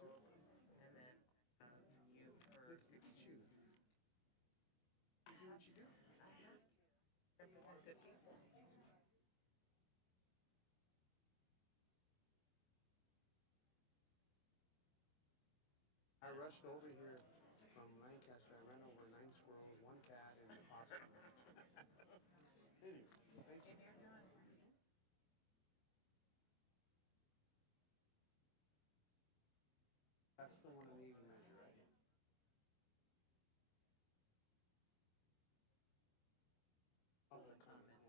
And then you for 62. I have to represent good people. I rushed over here from Lancaster. I ran over 9 squirrels, 1 cat, and a possum. Anyway, thank you. That's the one in the eating measure, right? Public comments.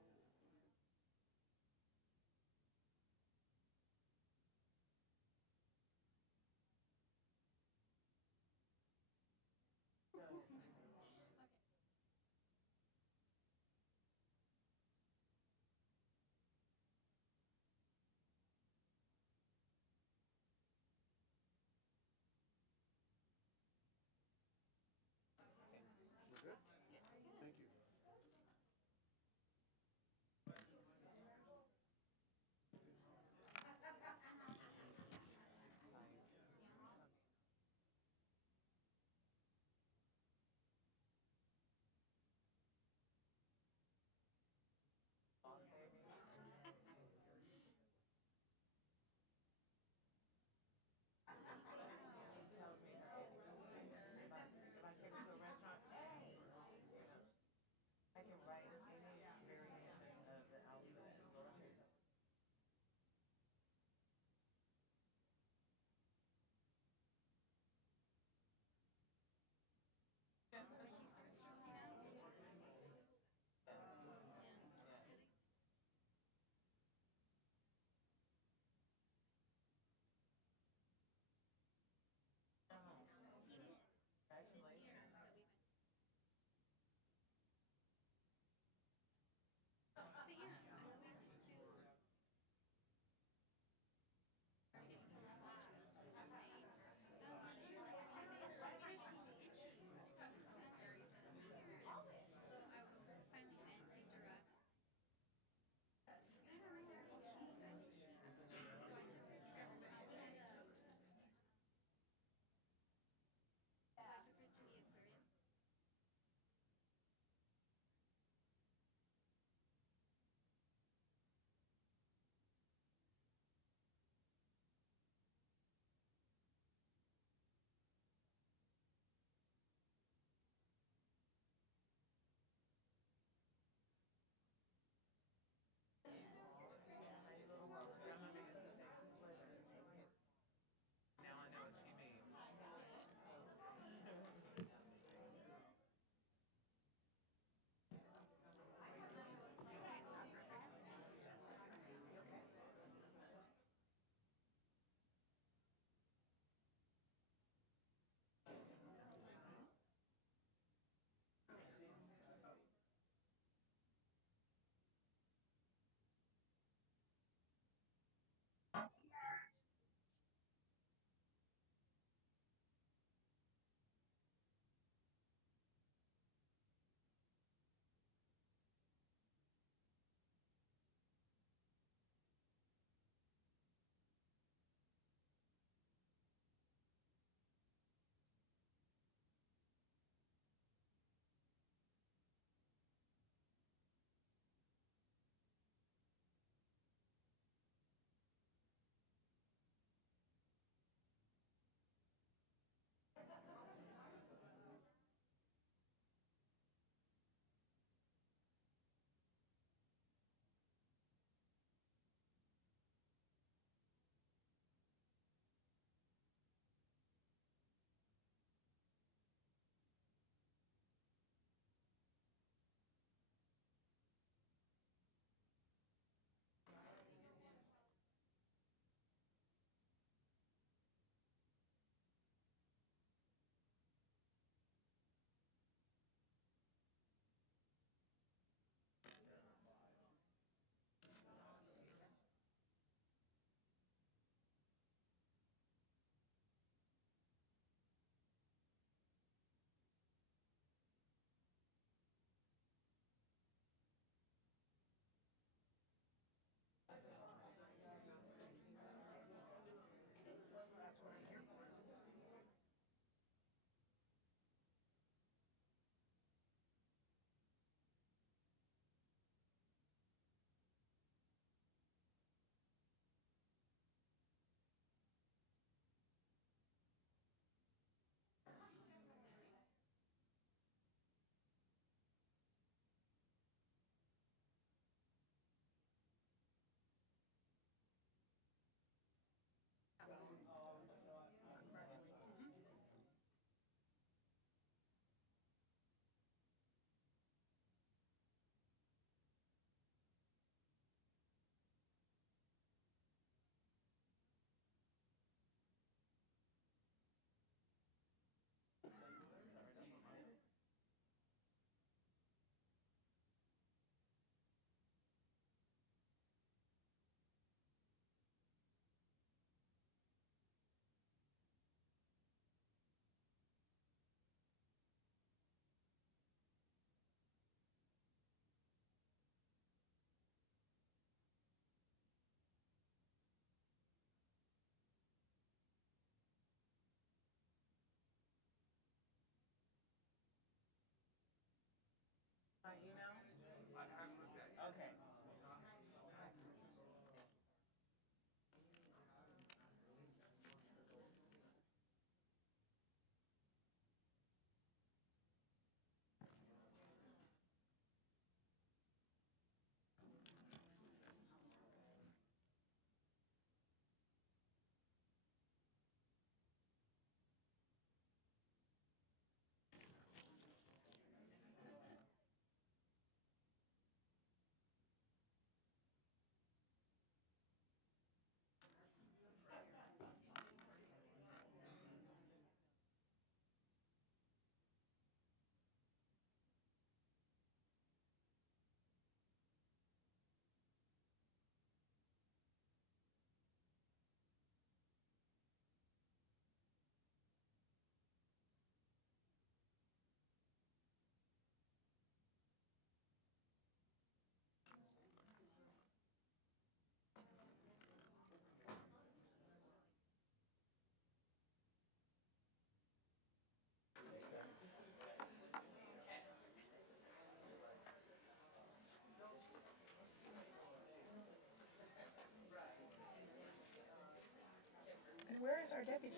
Where is our deputy?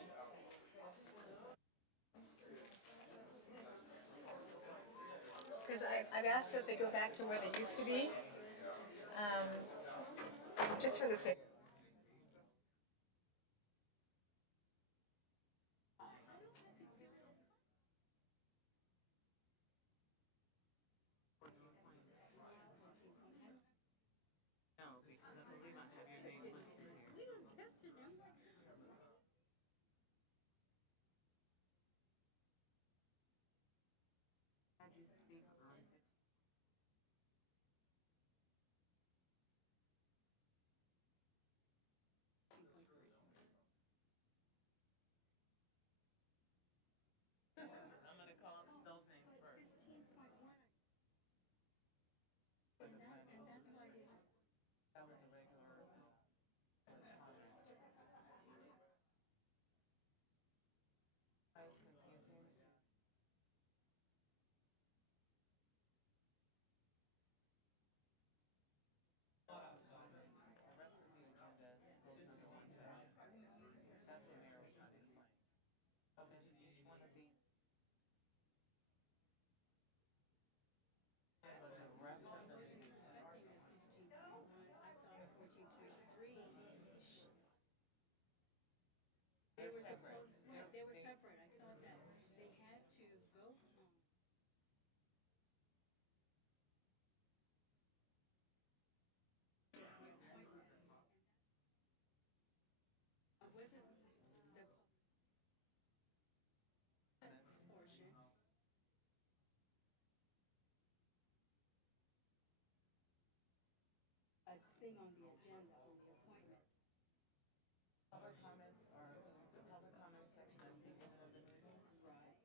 Because I've asked that they go back to where they used to be, just for the sake. No, because I believe I have your name listed here. Had you speak on it? I'm gonna call those names first. That was a regular comment. That was confusing. The rest of the agenda goes under one section. That's what Mayor was trying to explain. Okay, so each one of these. But the rest of them is the same. They were separate. supposed, right, they were separate, I thought that they had to vote on. Wasn't the portion. A thing on the agenda, on the appointment. Public comments are, the public comment section at the beginning of the meeting is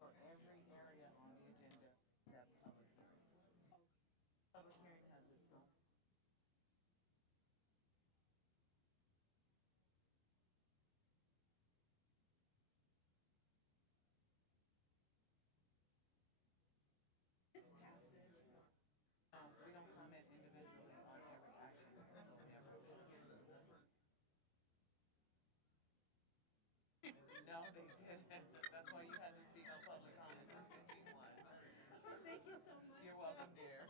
for every area on the agenda except public hearings. Public hearing has its own. This passes. We don't comment individually on every action until we have a vote. No, they didn't. That's why you had to speak on public comment in 51. Thank you so much. You're welcome, dear.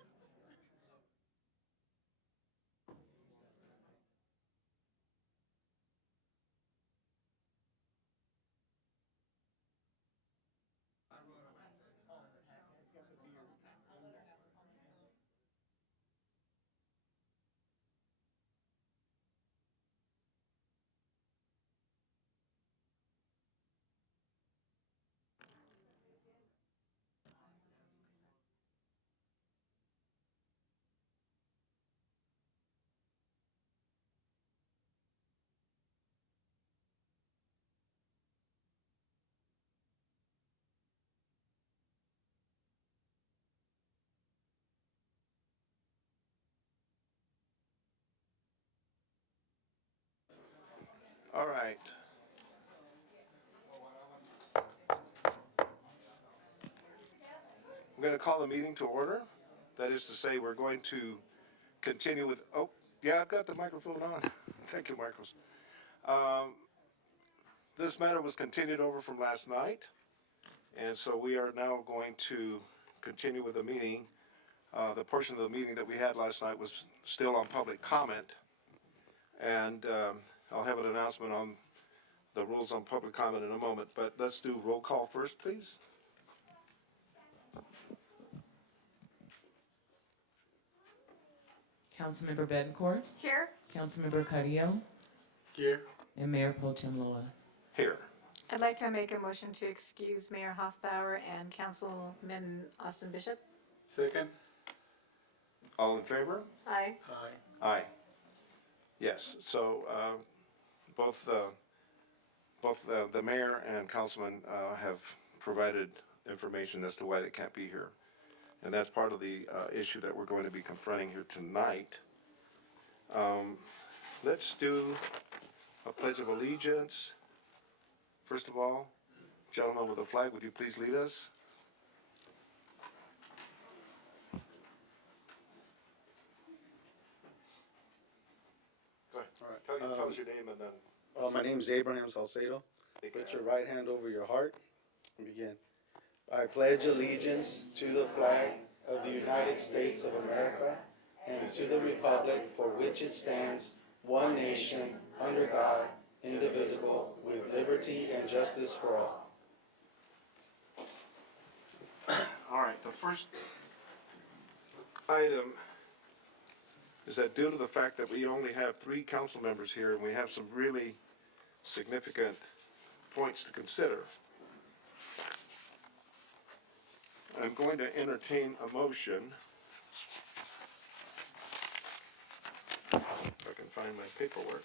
All right. I'm going to call the meeting to order. That is to say, we're going to continue with, oh, yeah, I've got the microphone on. Thank you, Marcos. This matter was continued over from last night, and so we are now going to continue with the meeting. The portion of the meeting that we had last night was still on public comment, and I'll have an announcement on the rules on public comment in a moment, but let's do roll call first, please. Councilmember Betancourt, Here, Councilmember Carrillo, Here. and Mayor Pro Tem Loa. Here. I'd like to make a motion to excuse Mayor Hoffbauer and Councilman Austin Bishop. Second? All in favor? Aye. Aye. Aye. Yes, so both the mayor and councilman have provided information as to why they can't be here. And that's part of the issue that we're going to be confronting here tonight. Let's do a pledge of allegiance. First of all, gentleman with the flag, would you please lead us? Go ahead. All right. Tell us your name and then. My name is Abraham Salcedo. Put your right hand over your heart and begin. I pledge allegiance to the flag of the United States of America and to the republic for which it stands, one nation, under God, indivisible, with liberty and justice for all. All right, the first item is that due to the fact that we only have 3 council members here and we have some really significant points to consider, I'm going to entertain a motion. If I can find my paperwork.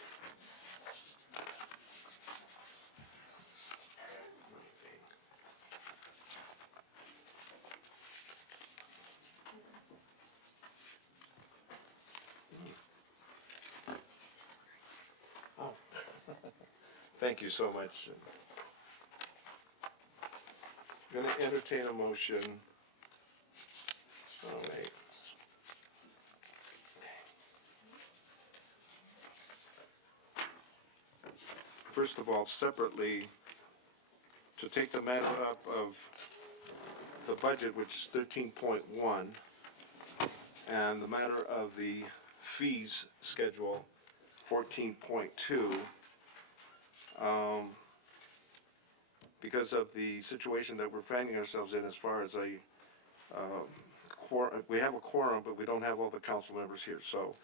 Oh. Thank you so much. I'm going to entertain a motion. All right. First of all, separately, to take the matter up of the budget, which is 13.1, and the matter of the fees schedule, 14.2, because of the situation that we're finding ourselves in as far as we have a quorum, but we don't have all the council members here. So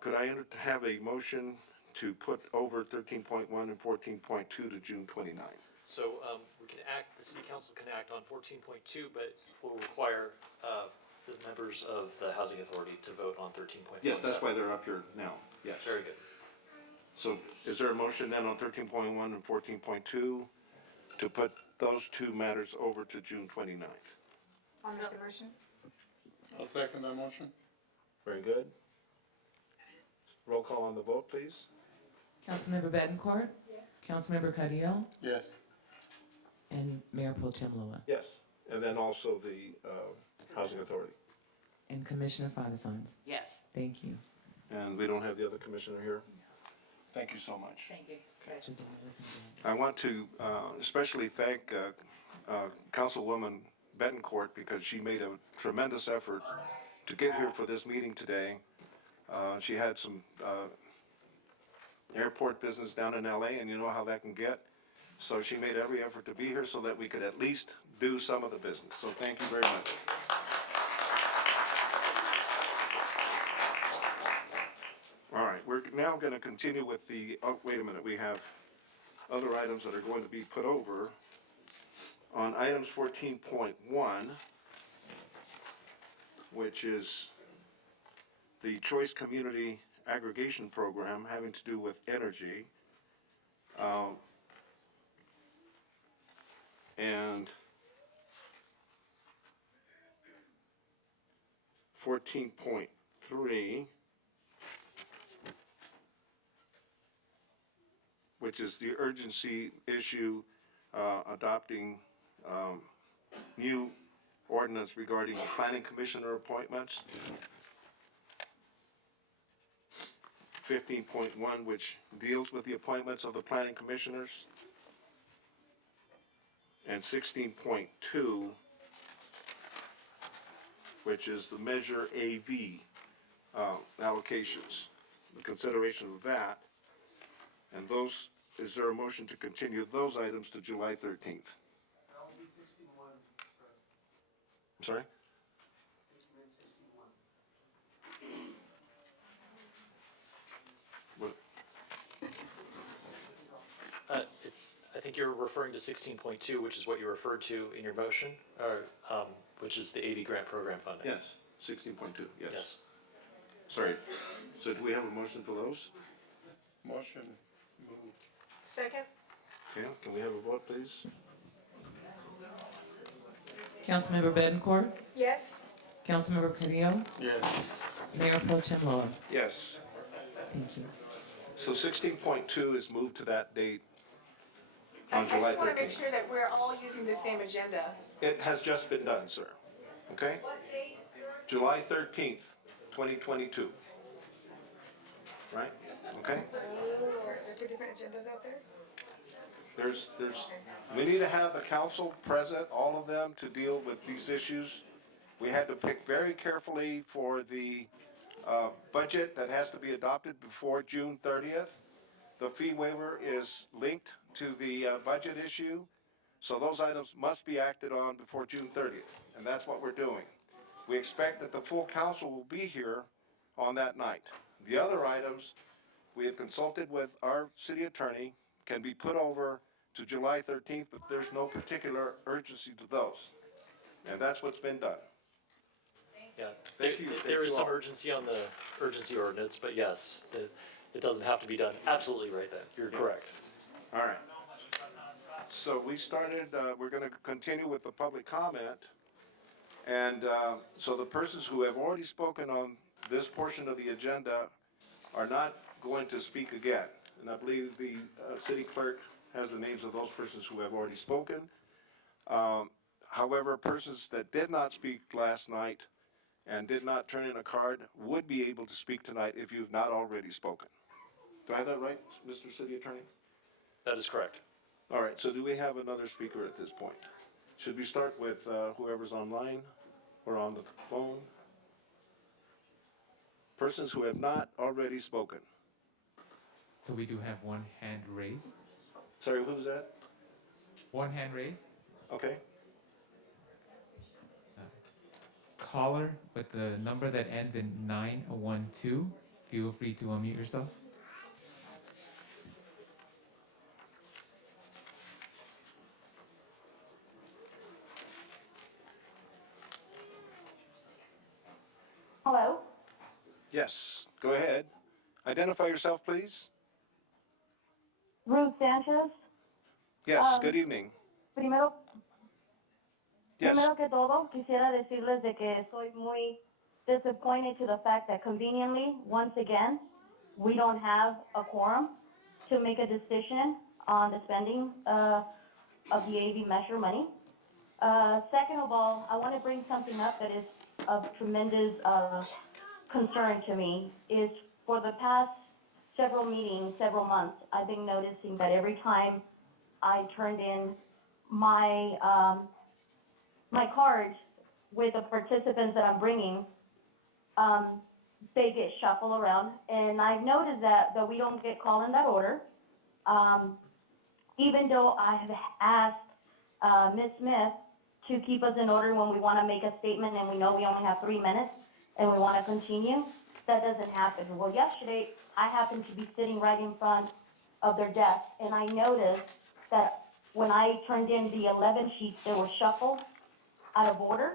could I have a motion to put over 13.1 and 14.2 to June 29th? So the city council can act on 14.2, but will require the members of the housing authority to vote on 13.1. Yes, that's why they're up here now, yes. Very good. So is there a motion then on 13.1 and 14.2 to put those 2 matters over to June 29th? I'll make the motion. I'll second that motion. Very good. Roll call on the vote, please. Councilmember Bettencourt? Yes. Councilmember Carrillo? Yes. And Mayor Pro Tem Loa? Yes, and then also the Housing Authority. And Commissioner Fontaines? Yes. Thank you. And we don't have the other commissioner here? Thank you so much. Thank you. I want to especially thank Councilwoman Bettencourt because she made a tremendous effort to get here for this meeting today. She had some airport business down in LA, and you know how that can get. So she made every effort to be here so that we could at least do some of the business. So thank you very much. All right, we're now going to continue with the, oh, wait a minute, we have other items that are going to be put over. On items 14.1, which is the Choice Community Aggregation Program having to do with energy. And 14.3, which is the urgency issue, adopting new ordinance regarding planning commissioner appointments. 15.1, which deals with the appointments of the planning commissioners. And 16.2, which is the Measure AV allocations, the consideration of that. And those, is there a motion to continue those items to July 13th? I'm sorry? What? I think you're referring to 16.2, which is what you referred to in your motion, or, which is the 80 grant program funding. Yes, 16.2, yes. Yes. Sorry, so do we have a motion for those? Motion moved. Second? Okay, can we have a vote, please? Councilmember Bettencourt? Yes. Councilmember Carrillo? Yes. Mayor Pro Tem Loa? Yes. Thank you. So 16.2 is moved to that date on I July just want to make 13th. sure that we're all using the same agenda. It has just been done, sir. Okay? July 13th, 2022. Right? Okay? two different agendas out there? We need to have the council present, all of them, to deal with these issues. We had to pick very carefully for the budget that has to be adopted before June 30th. The fee waiver is linked to the budget issue, so those items must be acted on before June 30th, and that's what we're doing. We expect that the full council will be here on that night. The other items, we have consulted with our city attorney, can be put over to July 13th, but there's no particular urgency to those. And that's what's been done. Yeah, Thank you. there is Thank you some all. urgency on the urgency ordinance, but yes, it doesn't have to be done absolutely right then. You're correct. All right. So we started, we're gonna continue with the public comment. And so the persons who have already spoken on this portion of the agenda are not going to speak again. And I believe the city clerk has the names of those persons who have already spoken. However, persons that did not speak last night and did not turn in a card would be able to speak tonight if you've not already spoken. Do I have that right, Mr. City Attorney? That is correct. All right, so do we have another speaker at this point? Should we start with whoever's online or on the phone? Persons who have not already spoken. So we do have one hand raised. Sorry, who's that? One hand raised. Okay. Caller with the number that ends in 912. Feel free to unmute yourself. Hello, Yes, go ahead. Identify yourself, please. Ruth Sanchez. Yes, good evening. Primero, Yes, primero que todo, quisiera decirles de que estoy muy disappointed to the fact that conveniently, once again, we don't have a quorum to make a decision on the spending of the AV measure money. Second of all, I want to bring something up that is of tremendous concern to me, is for the past several meetings, several months, I've been noticing that every time I turned in my my cards with the participants that I'm bringing, they get shuffled around, and I've noticed that we don't get called in that order. Even though I have asked Ms. Smith to keep us in order when we want to make a statement and we know we only have 3 minutes and we want to continue, that doesn't happen. Well, yesterday, I happened to be sitting right in front of their desk, and I noticed that when I turned in the 11 sheets, they were shuffled out of order.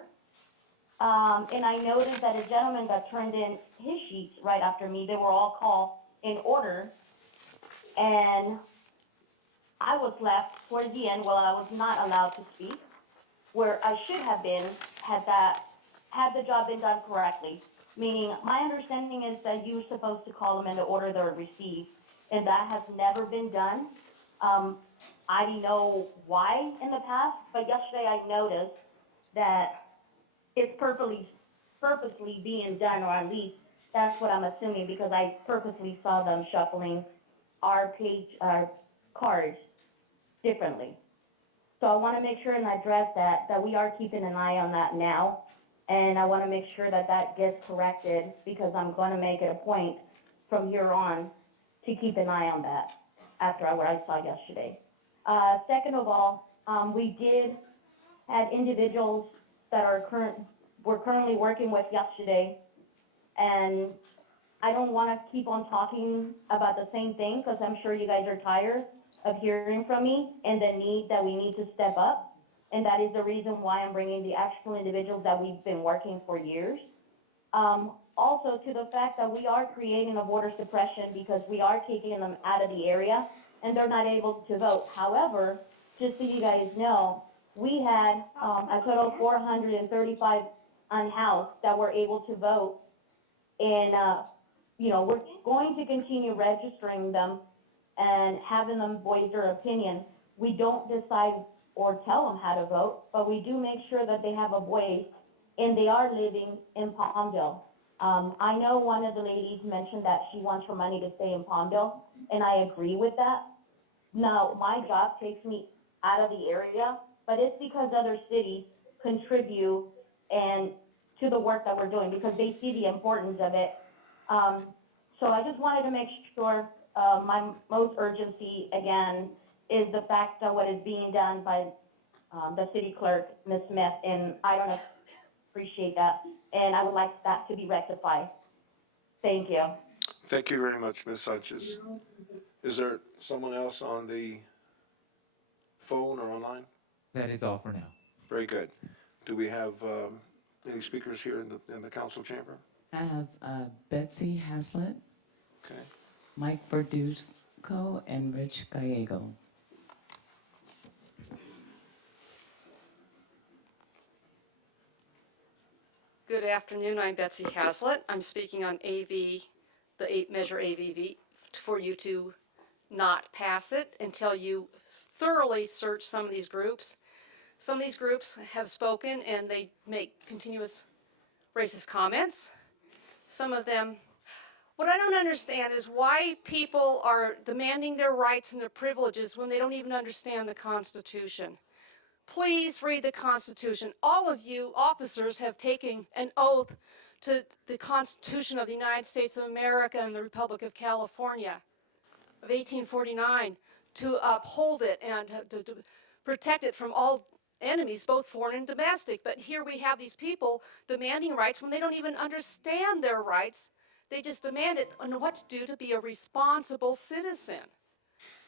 And I noticed that a gentleman that turned in his sheets right after me, they were all called in order. And I was left towards the end, while I was not allowed to speak, where I should have been had the job been done correctly. Meaning, my understanding is that you're supposed to call them in the order they're received, and that has never been done. I don't know why in the past, but yesterday I noticed that it's purposely being done, or at least that's what I'm assuming, because I purposely saw them shuffling our cards differently. So I want to make sure and address that we are keeping an eye on that now. And I want to make sure that that gets corrected, because I'm going to make it a point from here on to keep an eye on that after what I saw yesterday. Second of all, we did have individuals that we're currently working with yesterday, and I don't want to keep on talking about the same thing, because I'm sure you guys are tired of hearing from me and the need that we need to step up. And that is the reason why I'm bringing the actual individuals that we've been working for years. Also to the fact that we are creating a voter suppression, because we are taking them out of the area and they're not able to vote. However, just so you guys know, we had a total of 435 unhoused that were able to vote. And, we're going to continue registering them and having them voice their opinion. We don't decide or tell them how to vote, but we do make sure that they have a voice, and they are living in Palmdale. I know one of the ladies mentioned that she wants her money to stay in Palmdale, and I agree with that. Now, my job takes me out of the area, but it's because other cities contribute and to the work that we're doing because they see the importance of it. So I just wanted to make sure, my most urgency again is the fact that what is being done by, the city clerk, Ms. Smith, and I don't appreciate that, and I would like that to be rectified. Thank you. Thank you very much, Ms. Sanchez. Is there someone else on the phone or online? That is all for now. Very good. Do we have any speakers here in the council chamber? I have Betsy Haslett, Okay. Mike Verduzco, and Rich Gallego. Good afternoon, I'm Betsy Haslett. I'm speaking on Measure AVV, for you to not pass it until you thoroughly search some of these groups. Some of these groups have spoken and they make continuous racist comments. Some of them, what I don't understand is why people are demanding their rights and their privileges when they don't even understand the Constitution. Please read the Constitution. All of you officers have taken an oath to the Constitution of the United States of America and the Republic of California of 1849 to uphold it and to protect it from all enemies, both foreign and domestic. But here we have these people demanding rights when they don't even understand their rights. They just demand it on what to do to be a responsible citizen.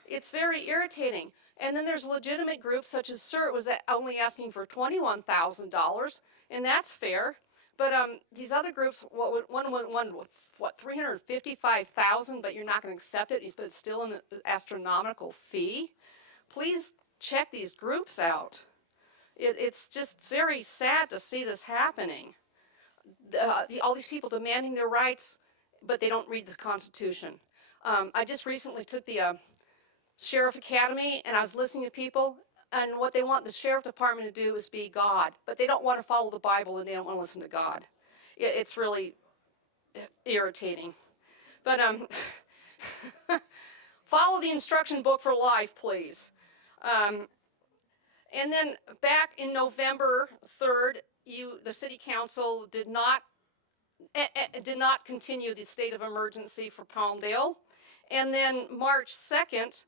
It's very irritating. And then there's legitimate groups such as CERT was only asking for $21,000, and that's fair. But these other groups, one with what, $355,000, but you're not going to accept it, but it's still an astronomical fee. Please check these groups out. It's just very sad to see this happening. All these people demanding their rights, but they don't read the Constitution. I just recently took the Sheriff Academy, and I was listening to people, and what they want the Sheriff Department to do is be God, but they don't want to follow the Bible and they don't want to listen to God. It's really irritating. But follow the instruction book for life, please. And then back in November 3rd, the City Council did not continue the state of emergency for Palmdale. And then March 2nd,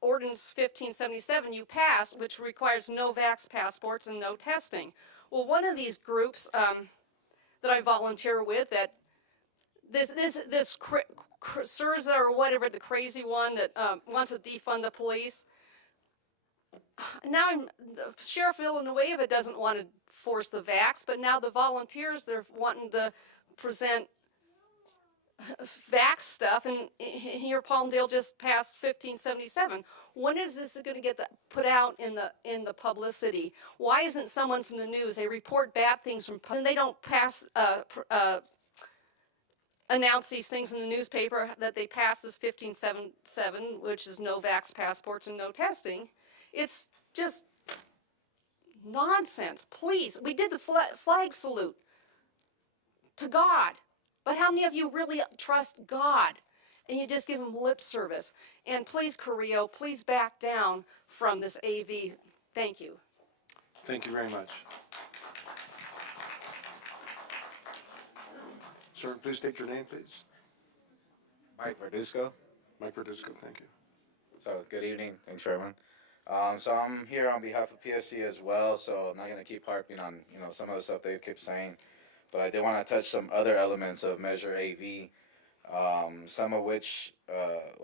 Ordinance 1577 you passed, which requires no vax passports and no testing. Well, one of these groups that I volunteer with, that this Surza or whatever, the crazy one that wants to defund the police. Now the Sheriff Villanueva doesn't want to force the vax, but now the volunteers, they're wanting to present vax stuff, and here Palmdale just passed 1577. When is this going to get put out in the publicity? Why isn't someone from the news? They report bad things from, and they don't announce these things in the newspaper that they passed this 1577, which is no vax passports and no testing. It's just nonsense. Please, we did the flag salute to God. But how many of you really trust God and you just give him lip service? And please, Carrillo, please back down from this AV. Thank you. Thank you very much. Sir, please state your name, please. Mike Verduzco. Mike Verduzco, thank you. So, good evening. Thanks for everyone. So I'm here on behalf of PSC as well, so I'm not going to keep harping on, some of the stuff they keep saying. But I did want to touch some other elements of Measure AV, some of which,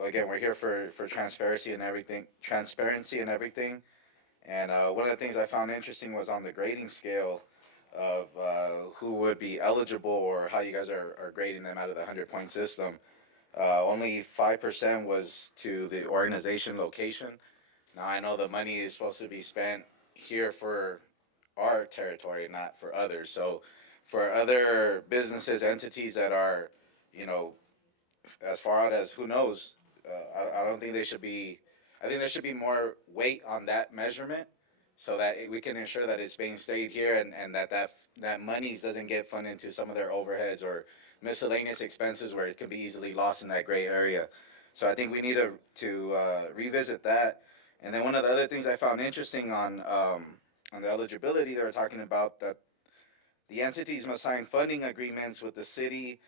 again, we're here for transparency and everything. And one of the things I found interesting was on the grading scale of who would be eligible or how you guys are grading them out of the 100-point system. Only 5% was to the organization location. Now, I know the money is supposed to be spent here for our territory, not for others. So for other businesses, entities that are, as far out as who knows, I don't think they should be, I think there should be more weight on that measurement so that we can ensure that it's being stayed here and that money doesn't get funded into some of their overheads or miscellaneous expenses where it can be easily lost in that gray area. So I think we need to revisit that. And then one of the other things I found interesting on the eligibility, they were talking about that the entities must sign funding agreements with the city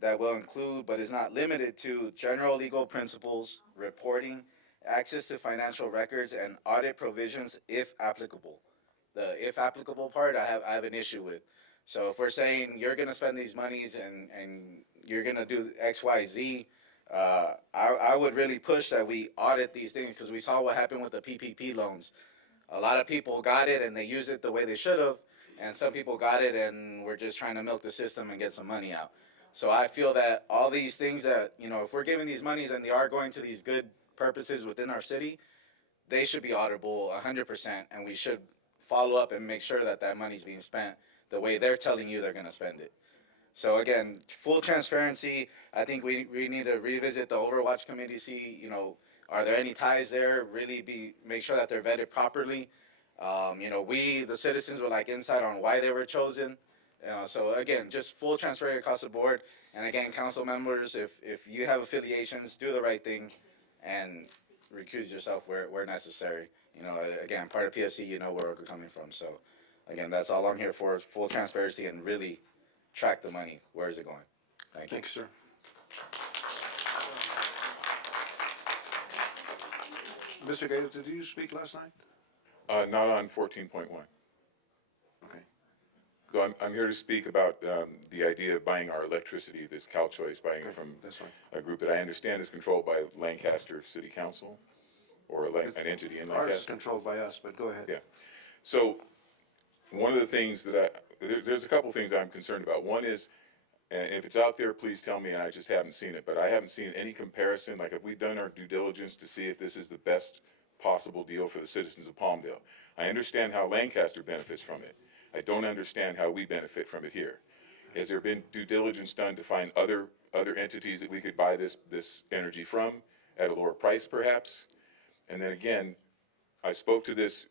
that will include, but is not limited to, general legal principles, reporting, access to financial records, and audit provisions if applicable. The if applicable part, I have an issue with. So if we're saying you're gonna spend these monies and you're gonna do X, Y, Z, I would really push that we audit these things, because we saw what happened with the PPP loans. A lot of people got it and they used it the way they should have, and some people got it and we're just trying to milk the system and get some money out. So I feel that all these things that, you know, if we're giving these monies and they are going to these good purposes within our city, they should be auditable 100%, and we should follow up and make sure that that money's being spent the way they're telling you they're going to spend it. So again, full transparency. I think we need to revisit the Overwatch Committee, see, you know, are there any ties there? Really make sure that they're vetted properly. You know, we, the citizens, would like insight on why they were chosen. So again, just full transparency across the board. And again, council members, if you have affiliations, do the right thing and recuse yourself where necessary. You know, again, part of PSC, you know where we're coming from. So again, that's all I'm here for, full transparency, and really track the money. Where is it going? Thank you. Thank you, sir. Mr. Gales, did you speak last night? Not on 14.1. Okay. So I'm here to speak about the idea of buying our electricity, this CalChoice, buying it from That's fine. a group that I understand is controlled by Lancaster City Council, or an entity in Ours is Lancaster. controlled by us, but go ahead. Yeah. So one of the things that there's a couple things I'm concerned about. One is, and if it's out there, please tell me, and I just haven't seen it, but I haven't seen any comparison. Like, have we done our due diligence to see if this is the best possible deal for the citizens of Palmdale? I understand how Lancaster benefits from it. I don't understand how we benefit from it here. Has there been due diligence done to find other entities that we could buy this energy from at a lower price, perhaps? And then again, I spoke to this.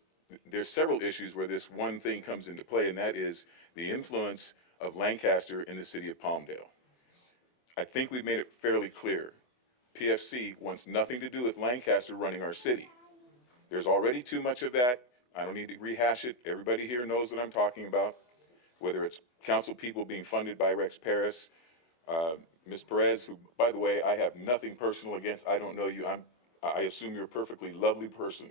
There's several issues where this one thing comes into play, and that is the influence of Lancaster in the city of Palmdale. I think we've made it fairly clear. PFC wants nothing to do with Lancaster running our city. There's already too much of that. I don't need to rehash it. Everybody here knows what I'm talking about, whether it's council people being funded by Rex Paris, Ms. Perez, who, by the way, I have nothing personal against. I don't know you. I assume you're a perfectly lovely person.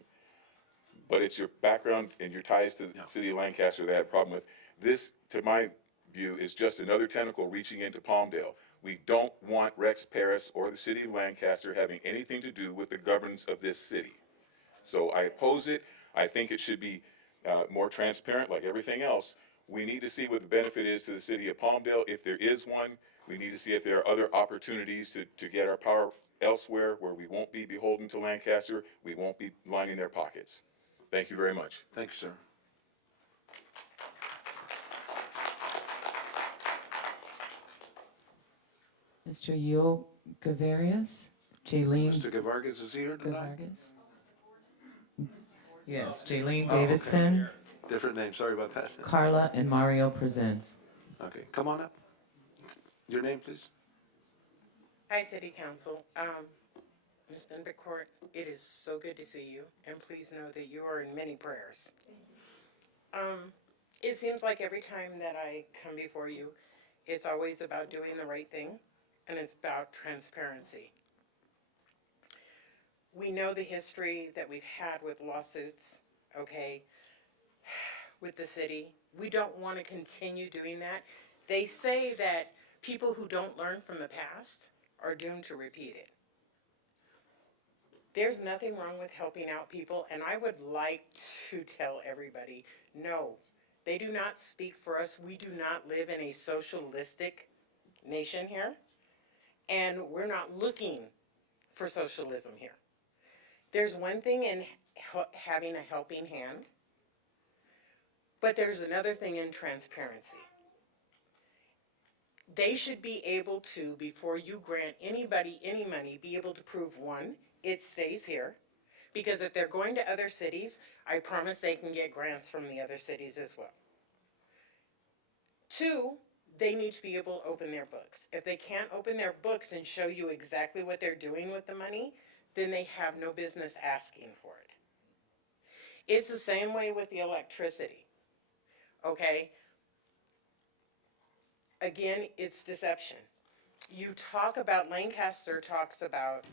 But it's your background and your ties to the city of Lancaster that I have a problem with. This, to my view, is just another tentacle reaching into Palmdale. We don't want Rex Paris or the city of Lancaster having anything to do with the governance of this city. So I oppose it. I think it should be more transparent, like everything else. We need to see what the benefit is to the city of Palmdale. If there is one, we need to see if there are other opportunities to get our power elsewhere where we won't be beholden to Lancaster. We won't be lining their pockets. Thank you very much. Thank you, sir. Mr. Yul Gavarius, Jaylene Mr. Gavargas, is he here tonight? Gavargas. Yes, Jaylene Oh, okay. Davidson, Different name, sorry about that. Carla and Mario presents. Okay, come on up. Your name, please? Hi, City Council. Ms. Benbecourt, it is so good to see you, and please know that you are in many prayers. It seems like every time that I come before you, it's always about doing the right thing, and it's about transparency. We know the history that we've had with lawsuits, okay, with the city. We don't want to continue doing that. They say that people who don't learn from the past are doomed to repeat it. There's nothing wrong with helping out people, and I would like to tell everybody, no, they do not speak for us. We do not live in a socialistic nation here, and we're not looking for socialism here. There's one thing in having a helping hand, but there's another thing in transparency. They should be able to, before you grant anybody any money, be able to prove, one, it stays here. Because if they're going to other cities, I promise they can get grants from the other cities as well. Two, they need to be able to open their books. If they can't open their books and show you exactly what they're doing with the money, then they have no business asking for it. It's the same way with the electricity, okay? Again, it's deception. You talk about, Lancaster talks about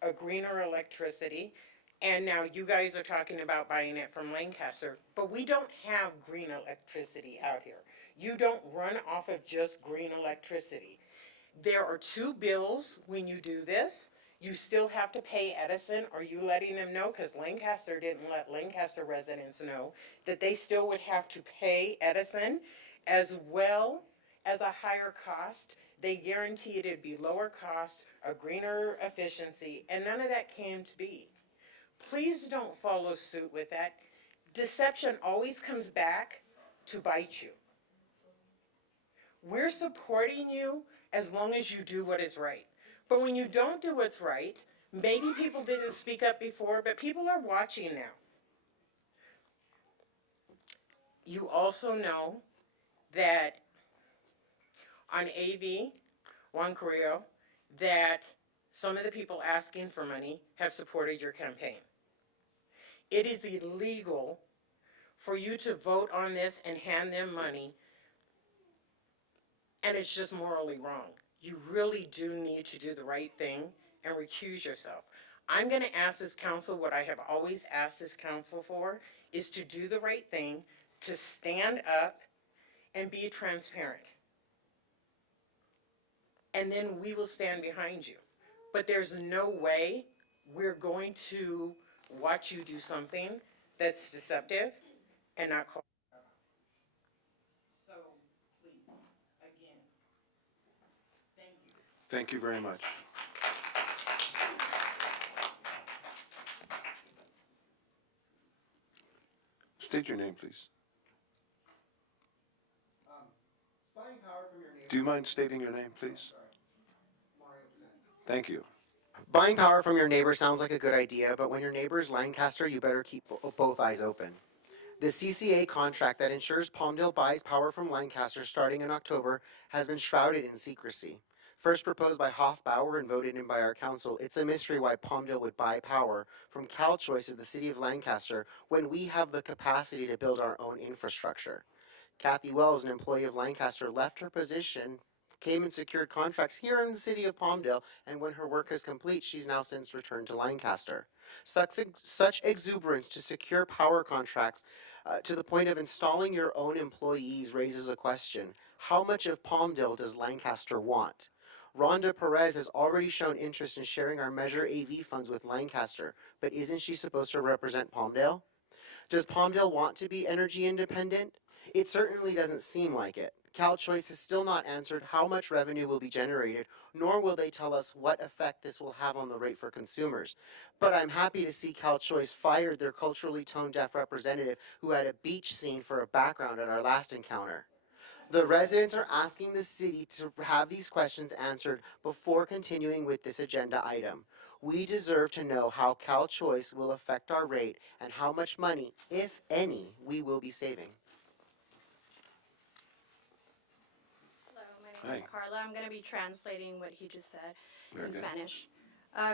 a greener electricity, and now you guys are talking about buying it from Lancaster, but we don't have green electricity out here. You don't run off of just green electricity. There are two bills when you do this. You still have to pay Edison. Are you letting them know? Because Lancaster didn't let Lancaster residents know that they still would have to pay Edison as well as a higher cost. They guaranteed it'd be lower cost, a greener efficiency, and none of that came to be. Please don't follow suit with that. Deception always comes back to bite you. We're supporting you as long as you do what is right. But when you don't do what's right, maybe people didn't speak up before, but people are watching now. You also know that on AV, Juan Carrillo, that some of the people asking for money have supported your campaign. It is illegal for you to vote on this and hand them money, and it's just morally wrong. You really do need to do the right thing and recuse yourself. I'm going to ask this council what I have always asked this council for, is to do the right thing, to stand up and be transparent. And then we will stand behind you. But there's no way we're going to watch you do something that's deceptive and not call. So, please, again, thank you. Thank you very much. State your name, please. Do you mind stating your name, please? Thank you. Buying power from your neighbor sounds like a good idea, but when your neighbor is Lancaster, you better keep both eyes open. The CCA contract that ensures Palmdale buys power from Lancaster starting in October has been shrouded in secrecy. First proposed by Hoffbauer and voted in by our council, it's a mystery why Palmdale would buy power from CalChoice of the city of Lancaster when we have the capacity to build our own infrastructure. Kathy Wells, an employee of Lancaster, left her position, came and secured contracts here in the city of Palmdale, and when her work is complete, she's now since returned to Lancaster. Such exuberance to secure power contracts to the point of installing your own employees raises a question. How much of Palmdale does Lancaster want? Rhonda Perez has already shown interest in sharing our Measure AV funds with Lancaster, but isn't she supposed to represent Palmdale? Does Palmdale want to be energy independent? It certainly doesn't seem like it. CalChoice has still not answered how much revenue will be generated, nor will they tell us what effect this will have on the rate for consumers. But I'm happy to see CalChoice fired their culturally tone-deaf representative who had a beach scene for a background at our last encounter. The residents are asking the city to have these questions answered before continuing with this agenda item. We deserve to know how CalChoice will affect our rate and how much money, if any, we will be saving. My name is Carla. I'm going to be translating what he just said in Spanish.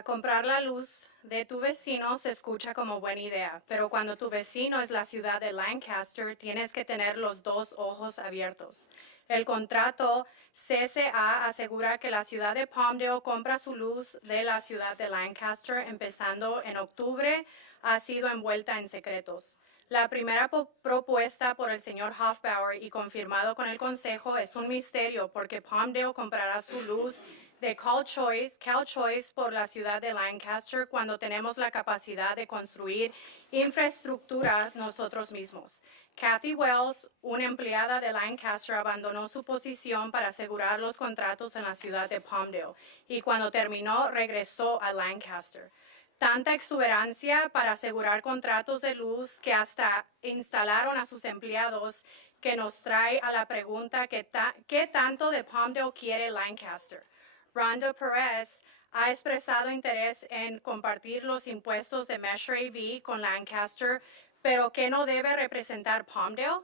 Comprar la luz de tu vecino se escucha como buena idea, pero cuando tu vecino es la ciudad de Lancaster, tienes que tener los dos ojos abiertos. El contrato CCA asegura que la ciudad de Palmdale compra su luz de la ciudad de Lancaster empezando en octubre, ha sido envuelta en secretos. La primera propuesta por el señor Hoffbauer y confirmado con el Consejo es un misterio porque Palmdale comprará su luz de CalChoice por la ciudad de Lancaster cuando tenemos la capacidad de construir infraestructura nosotros mismos. Kathy Wells, una empleada de Lancaster, abandonó su posición para asegurar los contratos en la ciudad de Palmdale y cuando terminó regresó a Lancaster. Tanta exuberancia para asegurar contratos de luz que hasta instalaron a sus empleados que nos trae a la pregunta ¿qué tanto de Palmdale quiere Lancaster? Rhonda Perez ha expresado interés en compartir los impuestos de Measure AV con Lancaster, pero ¿qué no debe representar Palmdale?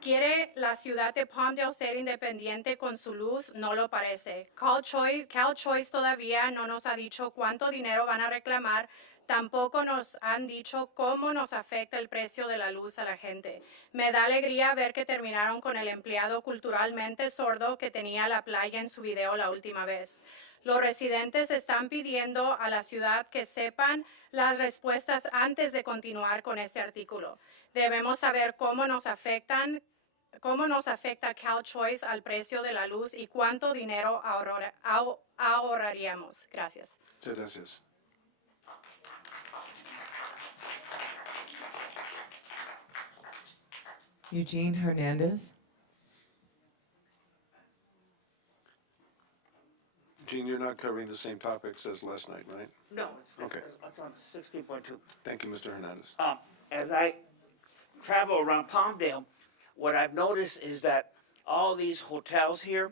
¿Quiere la ciudad de Palmdale ser independiente con su luz? No lo parece. Cal Choice todavía no nos ha dicho cuánto dinero van a reclamar. Tampoco nos han dicho cómo nos afecta el precio de la luz a la gente. Me da alegría ver que terminaron con el empleado culturalmente sordo que tenía la playa en su video la última vez. Los residentes están pidiendo a la ciudad que sepan las respuestas antes de continuar con este artículo. Debemos saber cómo nos afecta Cal Choice al precio de la luz y cuánto dinero ahorraríamos. Gracias. Muchas gracias. Eugene Hernandez. Gene, you're not covering the same topics as last night, right? No, Okay. it's on 16.2. Thank you, Mr. Hernandez. As I travel around Palmdale, what I've noticed is that all these hotels here,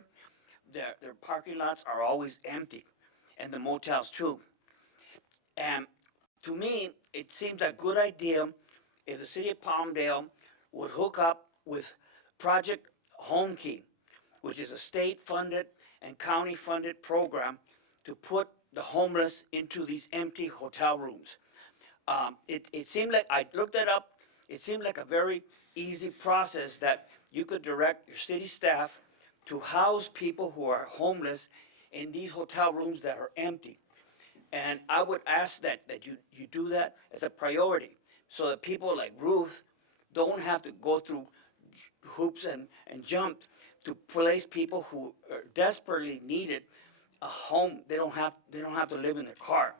their parking lots are always empty, and the motels too. And to me, it seems a good idea if the city of Palmdale would hook up with Project Home Key, which is a state-funded and county-funded program to put the homeless into these empty hotel rooms. It seemed like, I looked that up, it seemed like a very easy process that you could direct your city staff to house people who are homeless in these hotel rooms that are empty. And I would ask that you do that as a priority, so that people like Ruth don't have to go through hoops and jump to place people who are desperately needed a home. They don't have to live in their car.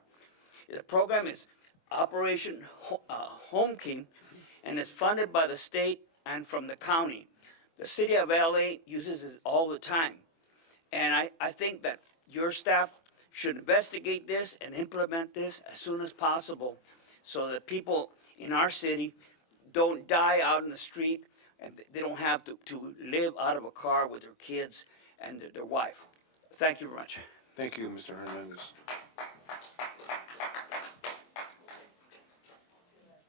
The program is Operation Home Key, and it's funded by the state and from the county. The city of LA uses it all the time. And I think that your staff should investigate this and implement this as soon as possible, so that people in our city don't die out in the street and they don't have to live out of a car with their kids and their wife. Thank you very much. Thank you, Mr. Hernandez.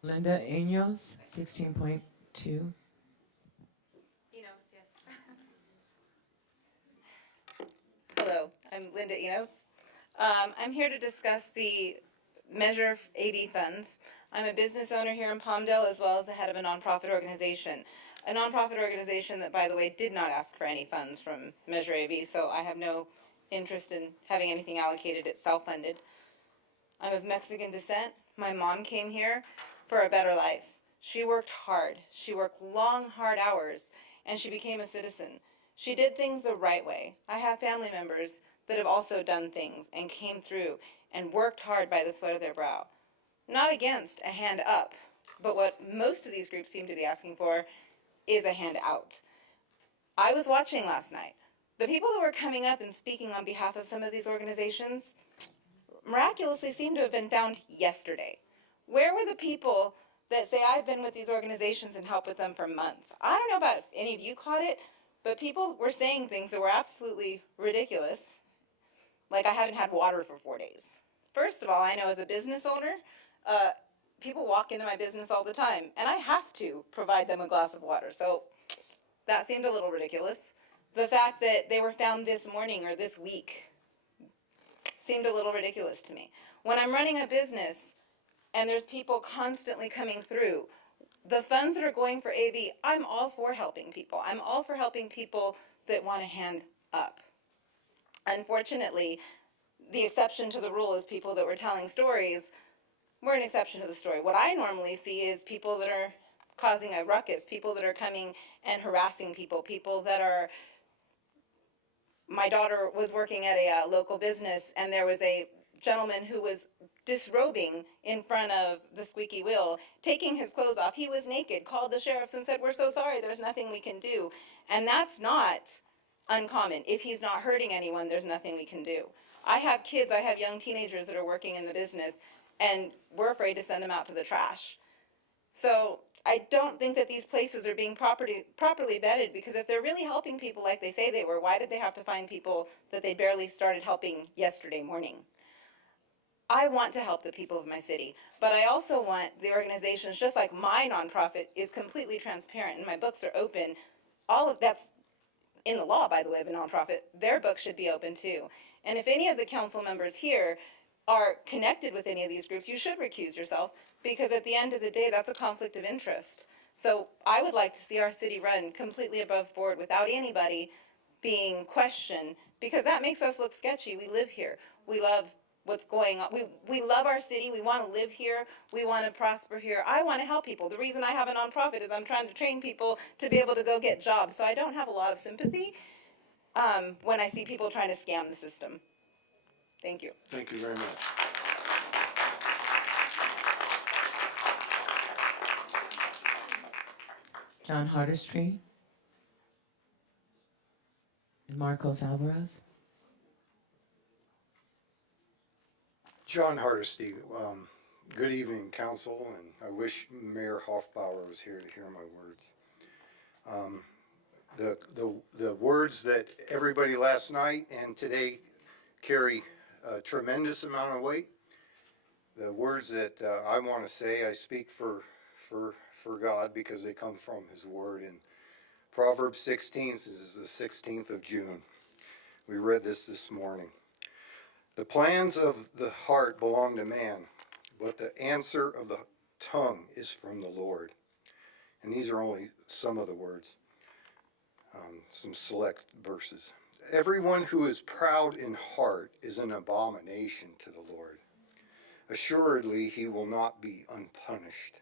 Linda Enos, 16.2. Hello, I'm Linda Enos. I'm here to discuss the Measure AV funds. I'm a business owner here in Palmdale, as well as the head of a nonprofit organization. A nonprofit organization that, by the way, did not ask for any funds from Measure AV, so I have no interest in having anything allocated. It's self-funded. I'm of Mexican descent. My mom came here for a better life. She worked hard. She worked long, hard hours, and she became a citizen. She did things the right way. I have family members that have also done things and came through and worked hard by the sweat of their brow. Not against a hand up, but what most of these groups seem to be asking for is a hand out. I was watching last night. The people that were coming up and speaking on behalf of some of these organizations miraculously seem to have been found yesterday. Where were the people that say, I've been with these organizations and helped with them for months? I don't know about if any of you caught it, but people were saying things that were absolutely ridiculous. Like, I haven't had water for 4 days. First of all, I know as a business owner, people walk into my business all the time, and I have to provide them a glass of water. So that seemed a little ridiculous. The fact that they were found this morning or this week seemed a little ridiculous to me. When I'm running a business and there's people constantly coming through, the funds that are going for AV, I'm all for helping people. I'm all for helping people that want a hand up. Unfortunately, the exception to the rule is people that were telling stories. We're an exception to the story. What I normally see is people that are causing a ruckus, people that are coming and harassing people, people that are... My daughter was working at a local business, and there was a gentleman who was disrobing in front of the squeaky wheel, taking his clothes off. He was naked, called the sheriffs and said, we're so sorry, there's nothing we can do. And that's not uncommon. If he's not hurting anyone, there's nothing we can do. I have kids, I have young teenagers that are working in the business, and we're afraid to send them out to the trash. So I don't think that these places are being properly vetted, because if they're really helping people like they say they were, why did they have to find people that they barely started helping yesterday morning? I want to help the people of my city, but I also want the organizations, just like my nonprofit is completely transparent and my books are open. All of that's in the law, by the way, of a nonprofit. Their books should be open too. And if any of the council members here are connected with any of these groups, you should recuse yourself because at the end of the day, that's a conflict of interest. So I would like to see our city run completely above board without anybody being questioned because that makes us look sketchy. We live here. We love what's going on. We love our city. We want to live here. We want to prosper here. I want to help people. The reason I have a nonprofit is I'm trying to train people to be able to go get jobs. So I don't have a lot of sympathy when I see people trying to scam the system. Thank you. Thank you very much. John Hardestry. And Marcos Alvarez. John Hardesty, good evening, council, and I wish Mayor Hoffbauer was here to hear my words. The words that everybody last night and today carry a tremendous amount of weight. The words that I want to say, I speak for God because they come from His Word. In Proverbs 16, this is the 16th of June. We read this morning. The plans of the heart belong to man, but the answer of the tongue is from the Lord. And these are only some of the words, some select verses. Everyone who is proud in heart is an abomination to the Lord. Assuredly, he will not be unpunished.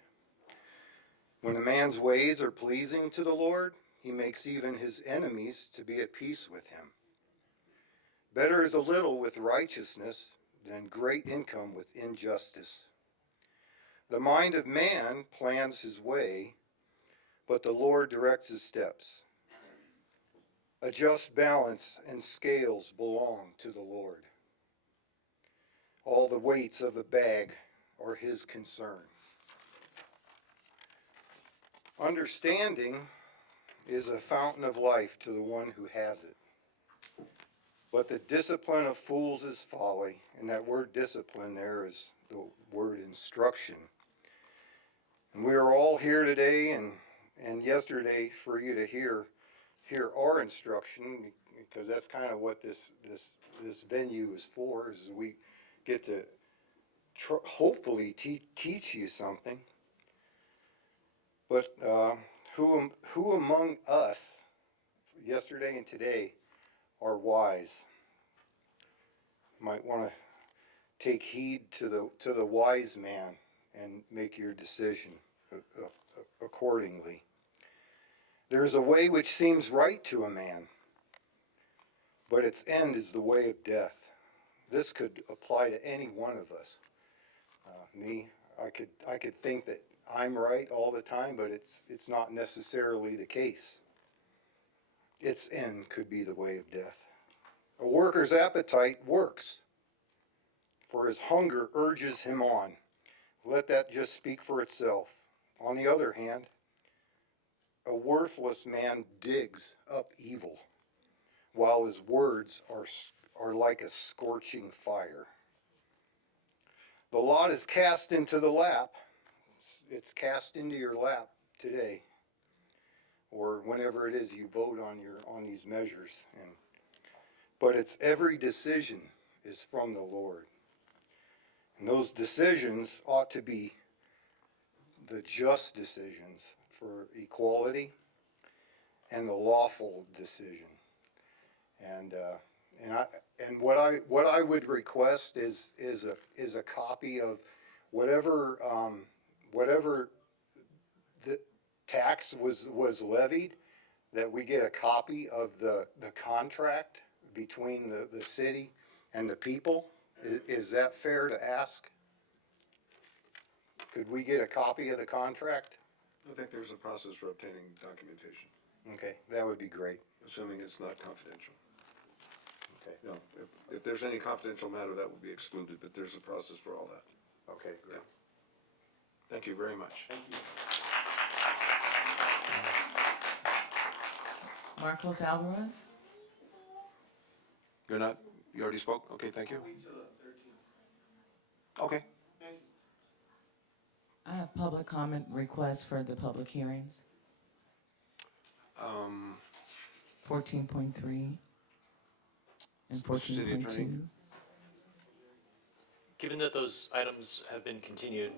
When a man's ways are pleasing to the Lord, he makes even his enemies to be at peace with him. Better is a little with righteousness than great income with injustice. The mind of man plans his way, but the Lord directs his steps. A just balance and scales belong to the Lord. All the weights of the bag are his concern. Understanding is a fountain of life to the one who has it. But the discipline of fools is folly, and that word discipline there is the word instruction. And we are all here today and yesterday for you to hear our instruction, because that's kind of what this venue is for, is we get to hopefully teach you something. But who among us, yesterday and today, are wise? Might want to take heed to the wise man and make your decision accordingly. There is a way which seems right to a man, but its end is the way of death. This could apply to any one of us. I could think that I'm right all the time, but it's not necessarily the case. Its end could be the way of death. A worker's appetite works, for his hunger urges him on. Let that just speak for itself. On the other hand, a worthless man digs up evil, while his words are like a scorching fire. The lot is cast into the lap. It's cast into your lap today, or whenever it is you vote on these measures. But it's every decision is from the Lord. And those decisions ought to be the just decisions for equality and the lawful decision. And what I would request is a copy of whatever the tax was levied, that we get a copy of the contract between the city and the people. Is that fair to ask? Could we get a copy of the contract? I think there's a process for obtaining documentation, Okay, that would be great. assuming it's not confidential. Okay, No, if there's any confidential matter, that will be excluded, but there's a process for all that. okay, great. Thank you very much. Thank you. Marcos Alvarez. You already spoke? Okay, thank you. Okay. I have public comment requests for the public hearings, Um, 14.3 and City Attorney. 14.2. Given that those items have been continued,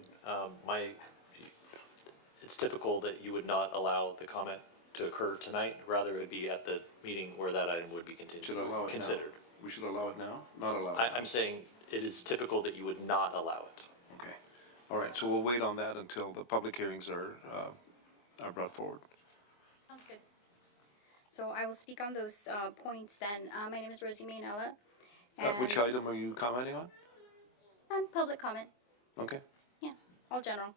it's typical that you would not allow the comment to occur tonight. Rather, it would be at the meeting where that item would be Should allow it now. considered. We should allow it now? Not allow it now? I'm saying it is typical that you would not allow it. Okay. All right, so we'll wait on that until the public hearings are brought forward. Sounds good. So I will speak on those points then. My name is Rosie Maynella. Which item are you commenting on? And public comment. Okay. Yeah, all general.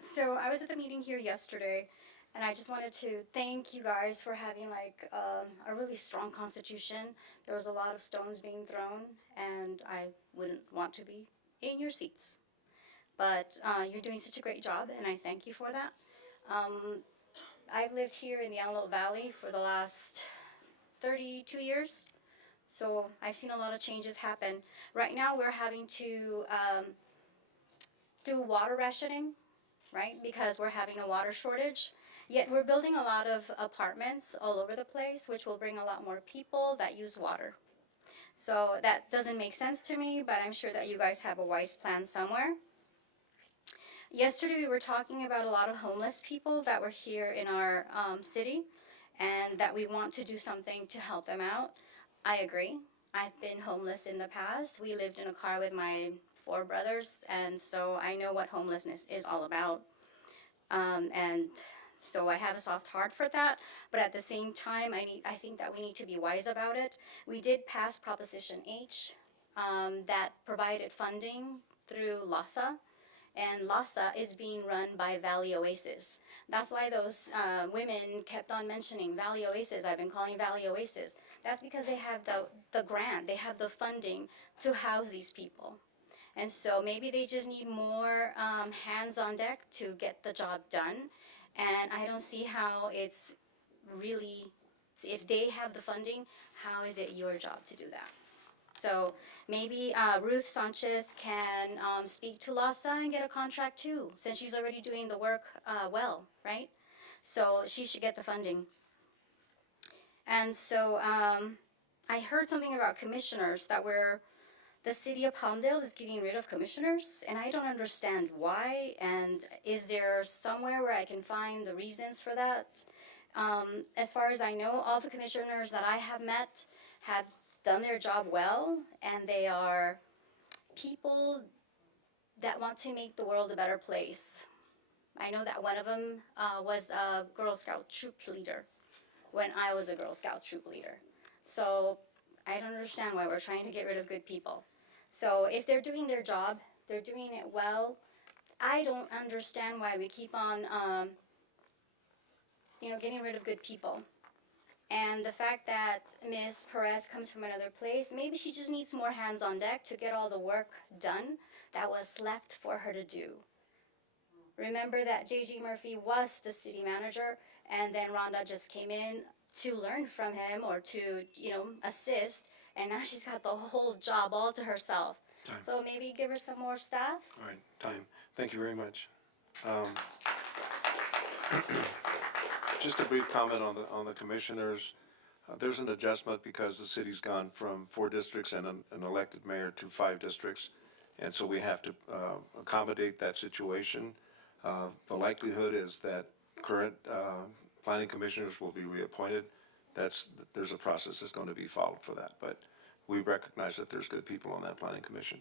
So I was at the meeting here yesterday, and I just wanted to thank you guys for having like a really strong constitution. There was a lot of stones being thrown, and I wouldn't want to be in your seats. But you're doing such a great job, and I thank you for that. I've lived here in the Antelope Valley for the last 32 years, so I've seen a lot of changes happen. Right now, we're having to do water rationing, right? Because we're having a water shortage. Yet we're building a lot of apartments all over the place, which will bring a lot more people that use water. So that doesn't make sense to me, but I'm sure that you guys have a wise plan somewhere. Yesterday we were talking about a lot of homeless people that were here in our city, and that we want to do something to help them out. I agree. I've been homeless in the past. We lived in a car with my 4 brothers, and so I know what homelessness is all about. And so I have a soft heart for that, but at the same time, I think that we need to be wise about it. We did pass Proposition H that provided funding through LASA, and LASA is being run by Valley Oasis. That's why those women kept on mentioning Valley Oasis. I've been calling Valley Oasis. That's because they have the grant, they have the funding to house these people. And so maybe they just need more hands on deck to get the job done. And I don't see how it's really, if they have the funding, how is it your job to do that? So maybe Ruth Sanchez can speak to LASA and get a contract too, since she's already doing the work well, right? So she should get the funding. And so I heard something about commissioners that the city of Palmdale is getting rid of commissioners, and I don't understand why, and is there somewhere where I can find the reasons for that? As far as I know, all the commissioners that I have met have done their job well, and they are people that want to make the world a better place. I know that one of them was a Girl Scout troop leader when I was a Girl Scout troop leader. So I don't understand why we're trying to get rid of good people. So if they're doing their job, they're doing it well, I don't understand why we keep on, getting rid of good people. And the fact that Ms. Perez comes from another place, maybe she just needs more hands on deck to get all the work done that was left for her to do. Remember that J.G. Murphy was the city manager, and then Rhonda just came in to learn from him or to, assist, and now she's got the whole job all to herself. Time. So maybe give her some more staff. All right, time. Thank you very much. Just a brief comment on the commissioners. There's an adjustment because the city's gone from 4 districts and an elected mayor to 5 districts. And so we have to accommodate that situation. The likelihood is that current planning commissioners will be reappointed. There's a process that's going to be followed for that. But we recognize that there's good people on that planning commission.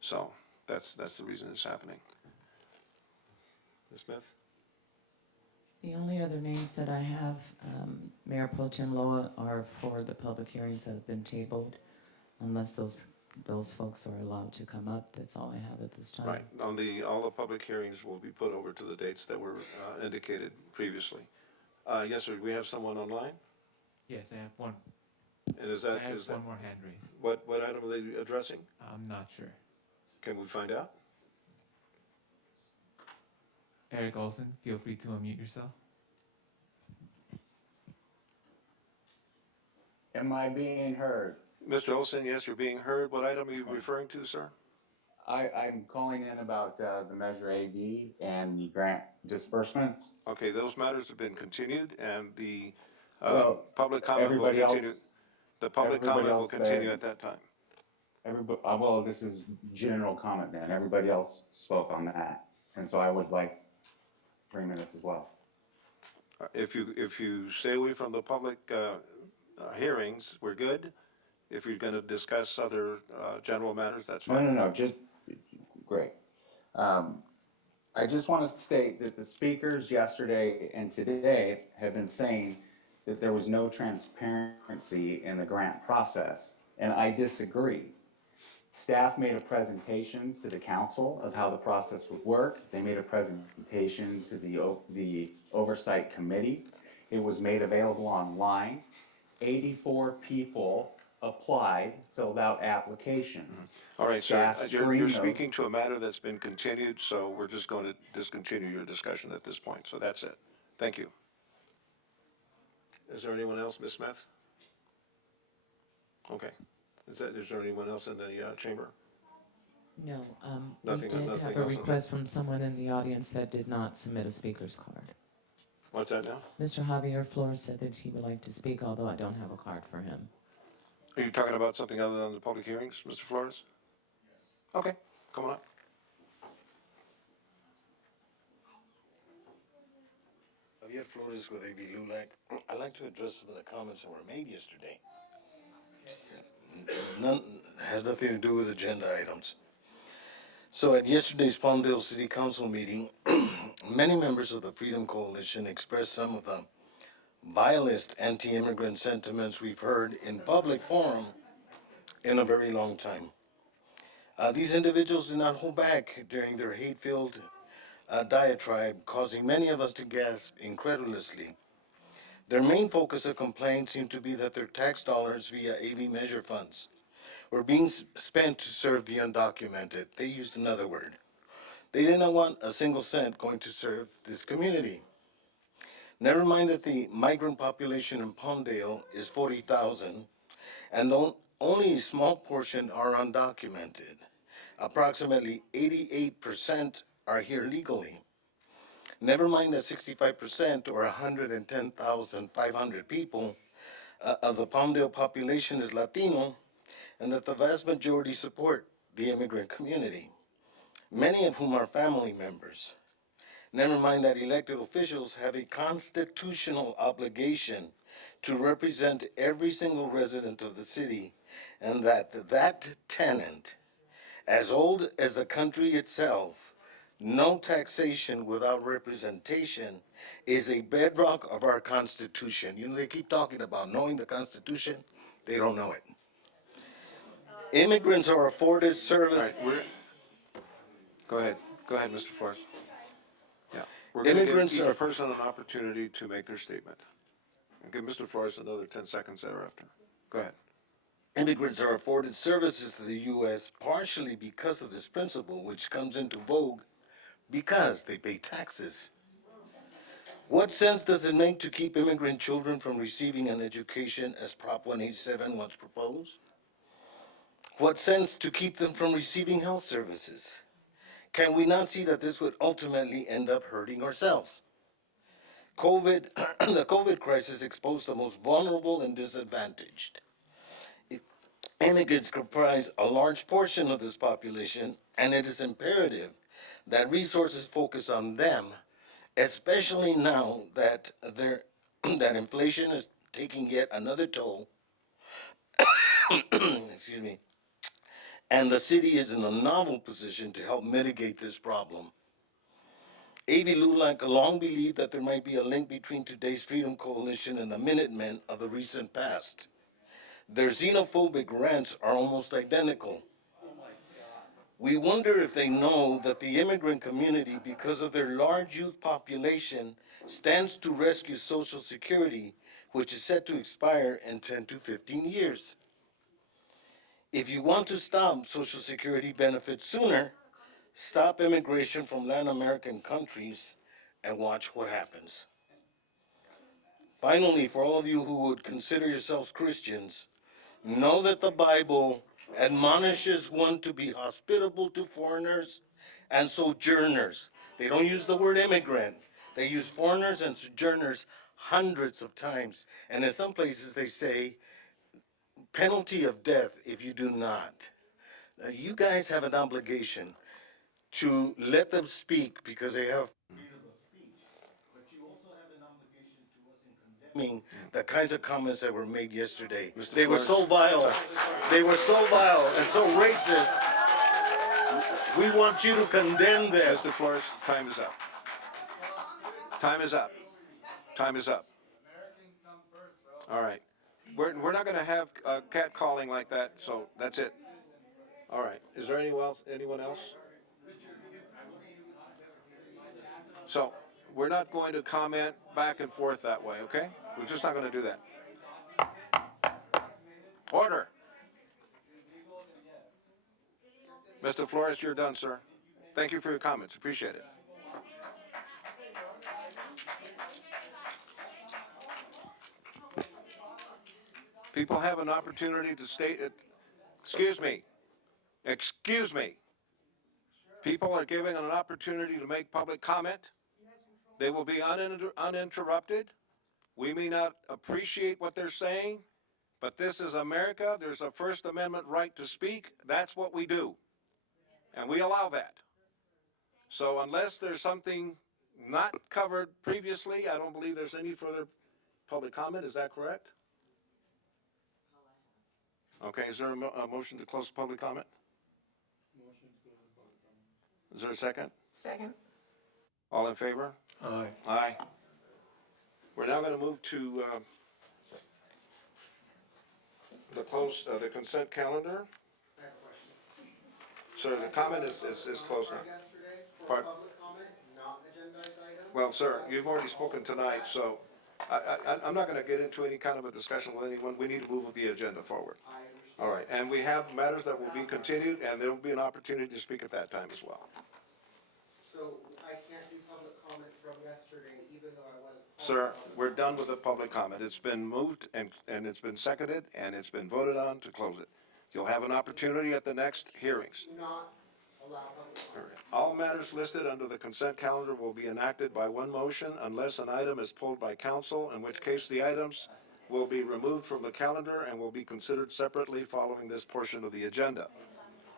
So that's the reason it's happening. Ms. Smith? The only other names that I have, Mayor Pro Tem Loa, are for the public hearings that have been tabled, unless those folks are allowed to come up. That's all I have at this time. Right. All the public hearings will be put over to the dates that were indicated previously. Yes, sir. We have someone online? Yes, I have one. And I have one more hand raised. What item are they addressing? I'm not sure. Can we find out? Eric Olson, feel free to unmute yourself. Am I being heard? Mr. Olson, yes, you're being heard. What item are you referring to, sir? I'm calling in about the Measure AV and the grant disbursements. Okay, those matters have been continued, and the Well, public comment will everybody continue. else, The public everybody comment will else continue there, at that time. everybody, well, this is general comment then. Everybody else spoke on that. And so I would like 3 minutes as well. If you stay away from the public hearings, we're good. If you're going to discuss other general matters, that's fine. No, just, great. I just want to state that the speakers yesterday and today have been saying that there was no transparency in the grant process, and I disagree. Staff made a presentation to the council of how the process would work. They made a presentation to the oversight committee. It was made available online. 84 people applied, filled out applications. All right, Staff sir, you're screened those. speaking to a matter that's been continued, so we're just going to discontinue your discussion at this point. So that's it. Thank you. Is there anyone else, Ms. Smith? Okay. Is there anyone else in the chamber? No, we Nothing- did nothing have a else on request from someone in the audience that did not submit a speaker's card. What's that now? Mr. Javier Flores said that he would like to speak, although I don't have a card for him. Are you talking about something other than the public hearings, Mr. Flores? Okay, come on up. Javier Flores with AV LULAC. I'd like to address some of the comments that were made yesterday. None, has nothing to do with agenda items. So at yesterday's Palmdale City Council meeting, many members of the Freedom Coalition expressed some of the vilest anti-immigrant sentiments we've heard in public forum in a very long time. These individuals did not hold back during their hate-filled diatribe, causing many of us to gasp incredulously. Their main focus of complaint seemed to be that their tax dollars via AV measure funds were being spent to serve the undocumented. They used another word. They did not want a single cent going to serve this community. Never mind that the migrant population in Palmdale is 40,000, and only a small portion are undocumented. Approximately 88% are here legally. Never mind that 65% or 110,500 people of the Palmdale population is Latino, and that the vast majority support the immigrant community, many of whom are family members. Never mind that elected officials have a constitutional obligation to represent every single resident of the city, and that tenant, as old as the country itself, no taxation without representation, is a bedrock of our Constitution. You know, they keep talking about knowing the Constitution. They don't know it. Immigrants are afforded service. All right, go ahead, Mr. Flores. Yeah, we're going to give each person an opportunity to make their statement. And give Mr. Flores another 10 seconds thereafter. Go ahead. Immigrants are afforded services to the U.S. partially because of this principle, which comes into vogue because they pay taxes. What sense does it make to keep immigrant children from receiving an education as Prop 187 once proposed? What sense to keep them from receiving health services? Can we not see that this would ultimately end up hurting ourselves? The COVID crisis exposed the most vulnerable and disadvantaged. Immigrants comprise a large portion of this population, and it is imperative that resources focus on them, especially now that that inflation is taking yet another toll. Excuse me. And the city is in a novel position to help mitigate this problem. AV LULAC long believed that there might be a link between today's Freedom Coalition and the Minutemen of the recent past. Their xenophobic rants are almost identical. We wonder if they know that the immigrant community, because of their large youth population, stands to rescue Social Security, which is set to expire in 10 to 15 years. If you want to stop Social Security benefits sooner, stop immigration from Latin American countries and watch what happens. Finally, for all of you who would consider yourselves Christians, know that the Bible admonishes one to be hospitable to foreigners and sojourners. They don't use the word immigrant. They use foreigners and sojourners hundreds of times. And in some places they say penalty of death if you do not. Now, you guys have an obligation to let them speak because they have freedom of speech, but you also have an obligation to us in condemning the kinds of comments that were made yesterday. They were so vile. They were so vile and so racist. We want you to condemn them. Mr. Flores, time is up. Time is up. Time is up. All right. We're not gonna have catcalling like that, so that's it. All right. Is there anyone else? So, we're not going to comment back and forth that way, okay? We're just not gonna do that. Order. Mr. Flores, you're done, sir. Thank you for your comments. Appreciate it. People have an opportunity to state it. Excuse me. Excuse me. People are given an opportunity to make public comment. They will be uninterrupted. We may not appreciate what they're saying, but this is America. There's a First Amendment right to speak. That's what we do. And we allow that. So unless there's something not covered previously, I don't believe there's any further public comment. Is that correct? Okay, is there a motion to close the public comment? Is there a second? Second. All in favor? Aye. Aye. We're now going to move to the consent calendar. Sir, the comment is closed now. Pardon? Well, sir, you've already spoken tonight, so I'm not going to get into any kind of a discussion with anyone. We need to move the agenda forward. All right, and we have matters that will be continued, and there will be an opportunity to speak at that time as well. So I can't do public comment from yesterday, even though I wasn't. Sir, we're done with the public comment. It's been moved and it's been seconded and it's been voted on to close it. You'll have an opportunity at the next hearings. Not allow public comment. All matters listed under the consent calendar will be enacted by one motion unless an item is pulled by council, in which case the items will be removed from the calendar and will be considered separately following this portion of the agenda.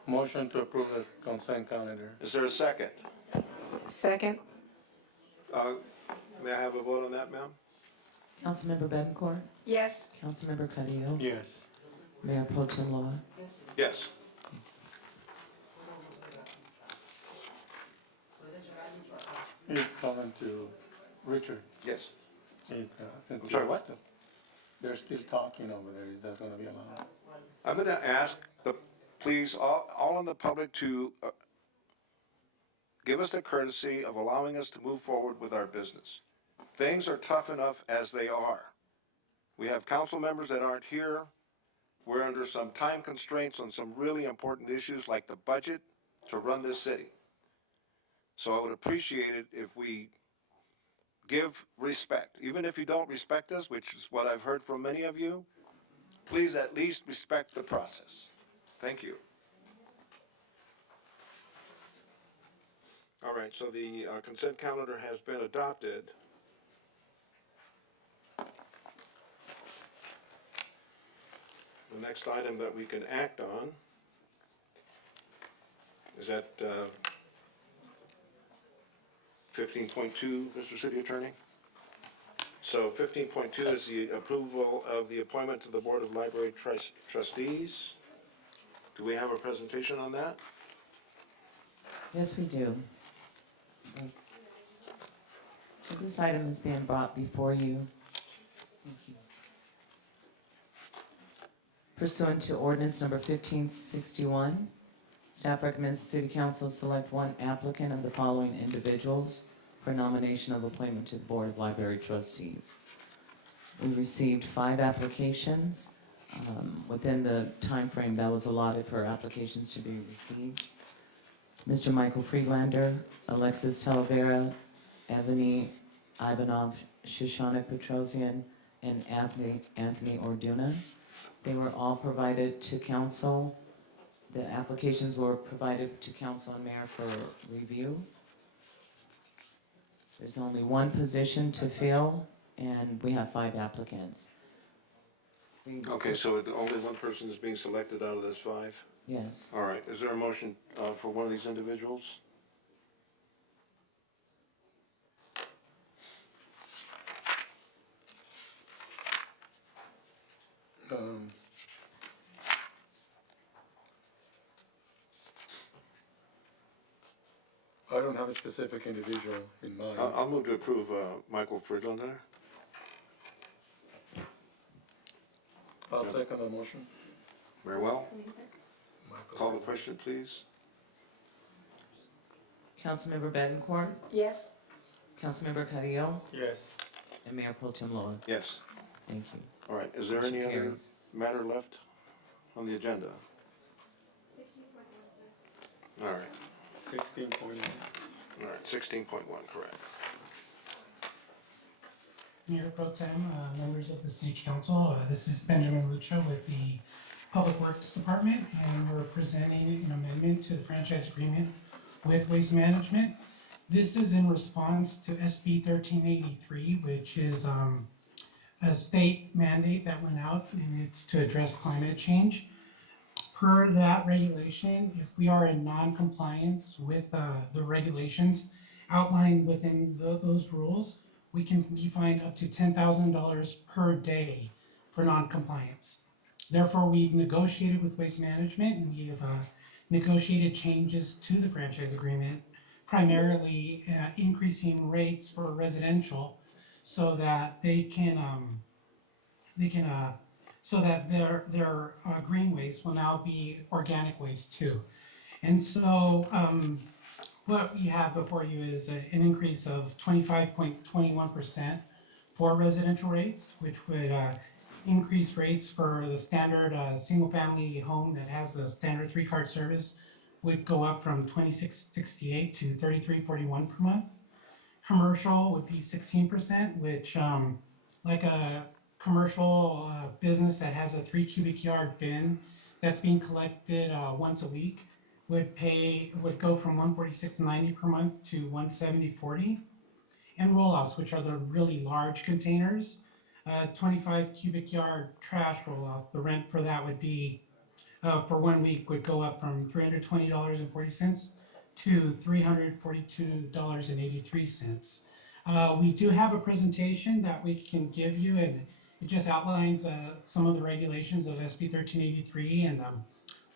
Motion to approve the consent calendar. Is there a second? Second. May I have a vote on that, ma'am? Councilmember Bettencourt, Yes. Councilmember Carrillo, Yes. Mayor Pro Tem Law. Yes. You're talking to Richard. Yes. I'm sorry, what? They're still talking over there. Is that gonna be allowed? I'm going to ask please, all in the public to give us the courtesy of allowing us to move forward with our business. Things are tough enough as they are. We have council members that aren't here. We're under some time constraints on some really important issues like the budget to run this city. So I would appreciate it if we give respect. Even if you don't respect us, which is what I've heard from many of you, please at least respect the process. Thank you. All right, so the consent calendar has been adopted. The next item that we can act on is at 15.2, Mr. City Attorney. So 15.2 is the approval of the appointment to the Board of Library Trustees. Do we have a presentation on that? Yes, we do. So this item is being brought before you pursuant to ordinance number 1561. Staff recommends the City Council select one applicant of the following individuals for nomination of appointment to the Board of Library Trustees. We received 5 applications within the time frame that was allotted for applications to be received. Mr. Michael Friedlander, Alexis Talavera, Ebony Ivanov, Shoshana Petrosian, and Anthony Orduna. They were all provided to council The applications were provided to council and mayor for review. There's only one position to fill, and we have 5 applicants. Okay, so only one person is being selected out of those 5? Yes. All right, is there a motion for one of these individuals? I don't have a specific individual in mind. I'll move to approve Michael Friedlander. I'll second the motion. Very well. Call the question, please. Councilmember Bettencourt, Yes. Councilmember Carrillo, Yes. and Mayor Pro Tem Loa. Yes. Thank you. All right, is there Motion any other carries. matter left on the agenda? All right, 16.1. all right, 16.1, correct. Mayor Pro Tem, members of the City Council, this is Benjamin Lucha with the Public Works Department, and we're presenting an amendment to the franchise agreement with Waste Management. This is in response to SB 1383, which is a state mandate that went out, and it's to address climate change. Per that regulation, if we are in non-compliance with the regulations outlined within those rules, we can be fined up to $10,000 per day for non-compliance. Therefore, we've negotiated with Waste Management, and we have negotiated changes to the franchise agreement, primarily increasing rates for residential so that so that their green waste will now be organic waste too. And so what we have before you is an increase of 25.21% for residential rates, which would increase rates for the standard single-family home that has the standard 3-card service would go up from $26.68 to $33.41 per month. Commercial would be 16%, which like a commercial business that has a 3 cubic yard bin that's being collected once a week would go from $146.90 per month to $170.40. And roll-offs, which are the really large containers, 25 cubic yard trash roll-off, the rent for that would be for 1 week would go up from $320.40 to $342.83. We do have a presentation that we can give you, and it just outlines some of the regulations of SB 1383 and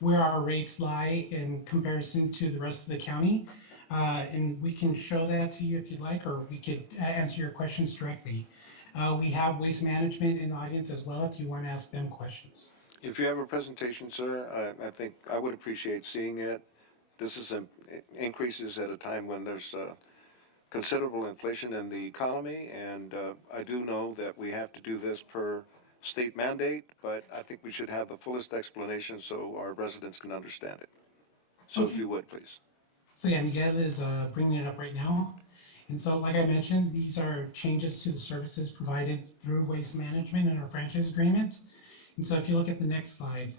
where our rates lie in comparison to the rest of the county. And we can show that to you if you'd like, or we could answer your questions directly. We have Waste Management in the audience as well if you want to ask them questions. If you have a presentation, sir, I think I would appreciate seeing it. This is increases at a time when there's considerable inflation in the economy, and I do know that we have to do this per state mandate, but I think we should have the fullest explanation so our residents can understand it. So if you would, please. So yeah, Miguel is bringing it up right now. And so like I mentioned, these are changes to the services provided through Waste Management and our franchise agreement. And so if you look at the next slide,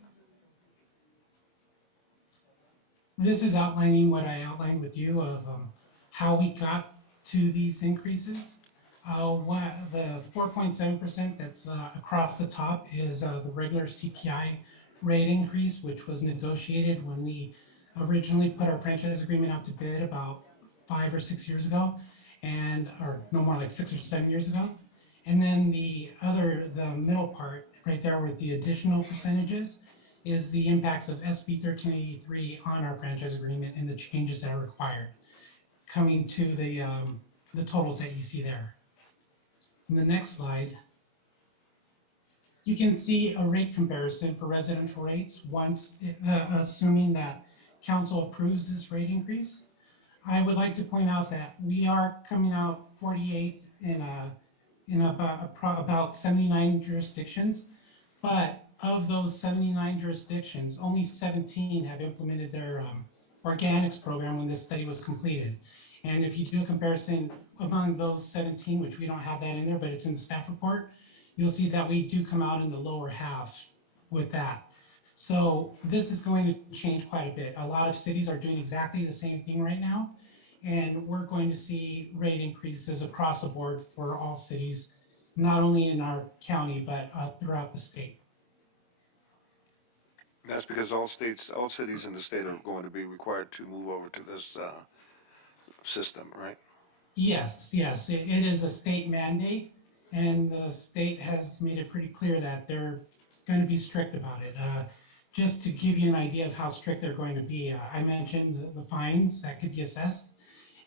this is outlining what I outlined with you of how we got to these increases. The 4.7% that's across the top is the regular CPI rate increase, which was negotiated when we originally put our franchise agreement out to bid about 5 or 6 years ago, or no more like 6 or 7 years ago. And then the middle part right there with the additional percentages is the impacts of SB 1383 on our franchise agreement and the changes that are required, coming to the totals that you see there. In the next slide, you can see a rate comparison for residential rates once, assuming that council approves this rate increase. I would like to point out that we are coming out 48 in about 79 jurisdictions, but of those 79 jurisdictions, only 17 have implemented their organics program when this study was completed. And if you do a comparison among those 17, which we don't have that in there, but it's in the staff report, you'll see that we do come out in the lower half with that. So this is going to change quite a bit. A lot of cities are doing exactly the same thing right now. And we're going to see rate increases across the board for all cities, not only in our county, but throughout the state. That's because all cities in the state are going to be required to move over to this system, right? Yes, yes, it is a state mandate, and the state has made it pretty clear that they're going to be strict about it. Just to give you an idea of how strict they're going to be, I mentioned the fines that could be assessed,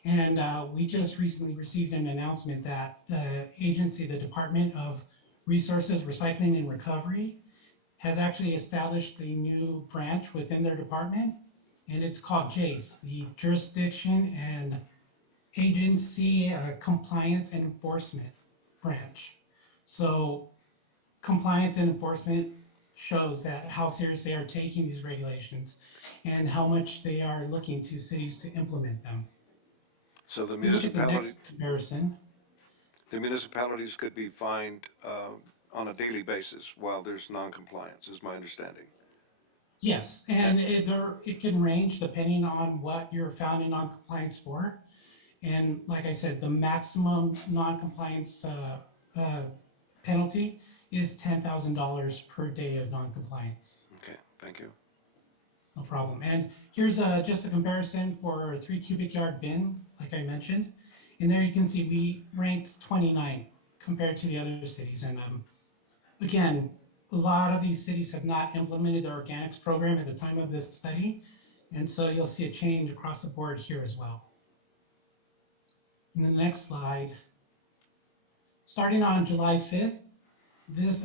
and we just recently received an announcement that the agency, the Department of Resources, Recycling, and Recovery, has actually established a new branch within their department, and it's called JACE, the Jurisdiction and Agency Compliance and Enforcement Branch. So compliance and enforcement shows that how serious they are taking these regulations and how much they are looking to cities to implement them. So the If you look at the municipality, next comparison, the municipalities could be fined on a daily basis while there's non-compliance, is my understanding. yes, and it can range depending on what you're found in non-compliance for. And like I said, the maximum non-compliance penalty is $10,000 per day of non-compliance. Okay, thank you. No problem. And here's just a comparison for a 3 cubic yard bin, like I mentioned. And there you can see we ranked 29 compared to the other cities. And again, a lot of these cities have not implemented their organics program at the time of this study. And so you'll see a change across the board here as well. In the next slide, starting on July 5th, this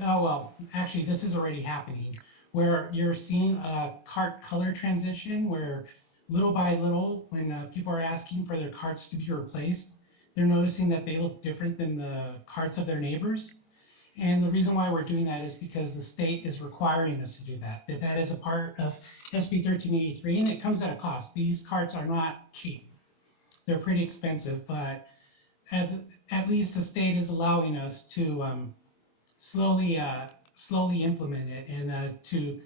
is already happening, where you're seeing a cart color transition where little by little, when people are asking for their carts to be replaced, they're noticing that they look different than the carts of their neighbors. And the reason why we're doing that is because the state is requiring us to do that. That is a part of SB 1383, and it comes at a cost. These carts are not cheap. They're pretty expensive, but at least the state is allowing us to slowly implement it and to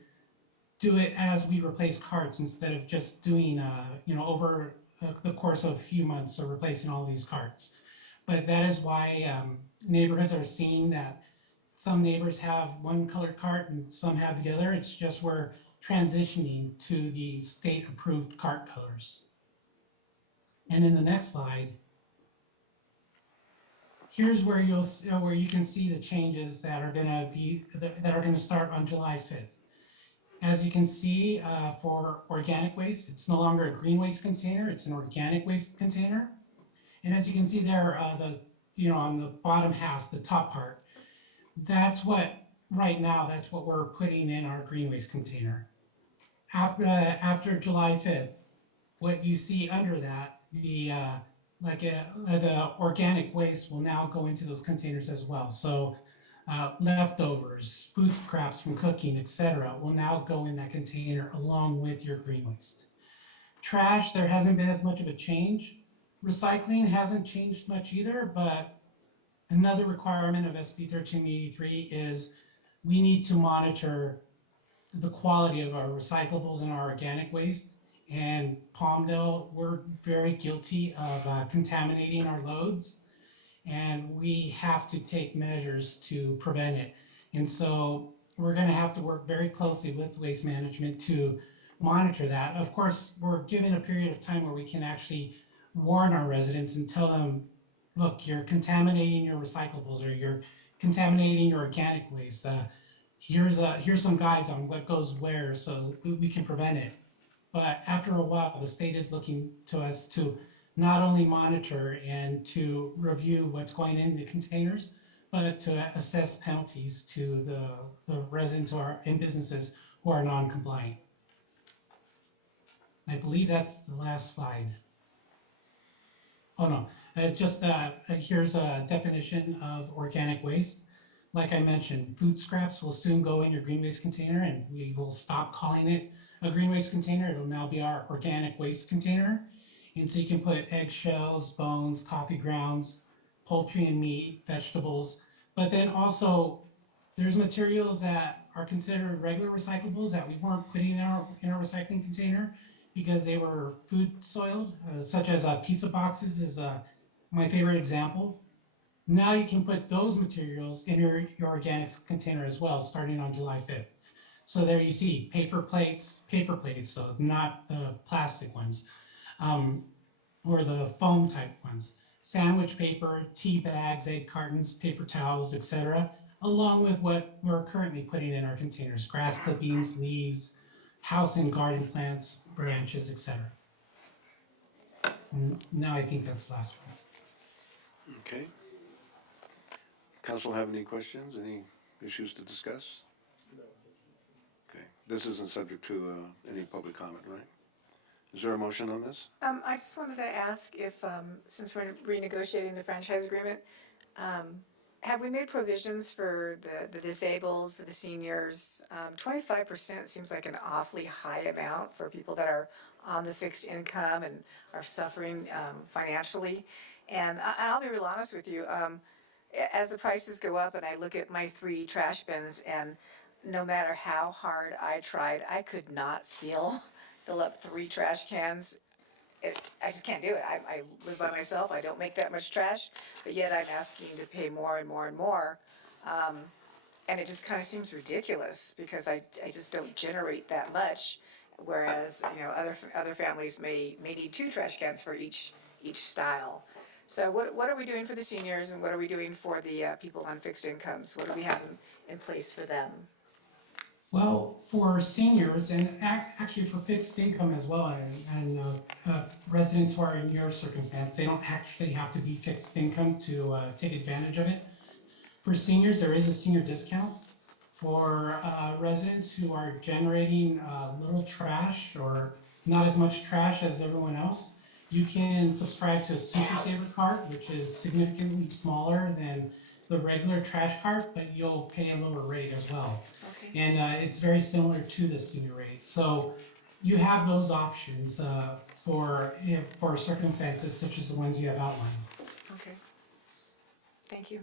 do it as we replace carts instead of just doing over the course of a few months of replacing all these carts. But that is why neighborhoods are seeing that some neighbors have one colored cart and some have the other. It's just we're transitioning to the state approved cart colors. And in the next slide, here's where you can see the changes that are going to start on July 5th. As you can see, for organic waste, it's no longer a green waste container; it's an organic waste container. And as you can see there, on the bottom half, the top part, that's what we're putting in our green waste container. After July 5th, what you see under that, the organic waste will now go into those containers as well. So leftovers, food scraps from cooking, etc., will now go in that container along with your green waste. Trash, there hasn't been as much of a change. Recycling hasn't changed much either, but another requirement of SB 1383 is we need to monitor the quality of our recyclables and our organic waste. And Palmdale, we're very guilty of contaminating our loads, and we have to take measures to prevent it. And so we're going to have to work very closely with waste management to monitor that. Of course, we're given a period of time where we can actually warn our residents and tell them, look, you're contaminating your recyclables or you're contaminating your organic waste. Here's some guides on what goes where so we can prevent it. But after a while, the state is looking to us to not only monitor and to review what's going in the containers, but to assess penalties to the residents and businesses who are non-compliant. I believe that's the last slide. Oh no, here's a definition of organic waste. Like I mentioned, food scraps will soon go in your green waste container, and we will stop calling it a green waste container. It'll now be our organic waste container. And so you can put eggshells, bones, coffee grounds, poultry and meat, vegetables. But then also there's materials that are considered regular recyclables that we weren't putting in our recycling container because they were food soiled, such as pizza boxes is my favorite example. Now you can put those materials in your organics container as well, starting on July 5th. So there you see paper plates, so not the plastic ones, or the foam type ones, sandwich paper, tea bags, egg cartons, paper towels, etc., along with what we're currently putting in our containers, grass clippings, leaves, house and garden plants, branches, etc. Now I think that's the last one. Okay. Council have any questions, any issues to discuss? Okay, this isn't subject to any public comment, right? Is there a motion on this? I just wanted to ask if, since we're renegotiating the franchise agreement, have we made provisions for the disabled, for the seniors? 25% seems like an awfully high amount for people that are on the fixed income and are suffering financially. And I'll be real honest with you, as the prices go up and I look at my 3 trash bins, and no matter how hard I tried, I could not fill up 3 trash cans. I just can't do it. I live by myself. I don't make that much trash, but yet I'm asking to pay more and more and more. And it just kind of seems ridiculous because I just don't generate that much. Whereas, other families may need 2 trash cans for each style. So what are we doing for the seniors, and what are we doing for the people on fixed incomes? What do we have in place for them? Well, for seniors and actually for fixed income as well, and residents who are in your circumstance, they don't actually have to be fixed income to take advantage of it. For seniors, there is a senior discount. For residents who are generating little trash or not as much trash as everyone else, you can subscribe to a Super Saver cart, which is significantly smaller than the regular trash cart, but you'll pay a lower rate as well. Okay. And it's very similar to the senior rate. So you have those options for circumstances such as the ones you have outlined. Okay. Thank you.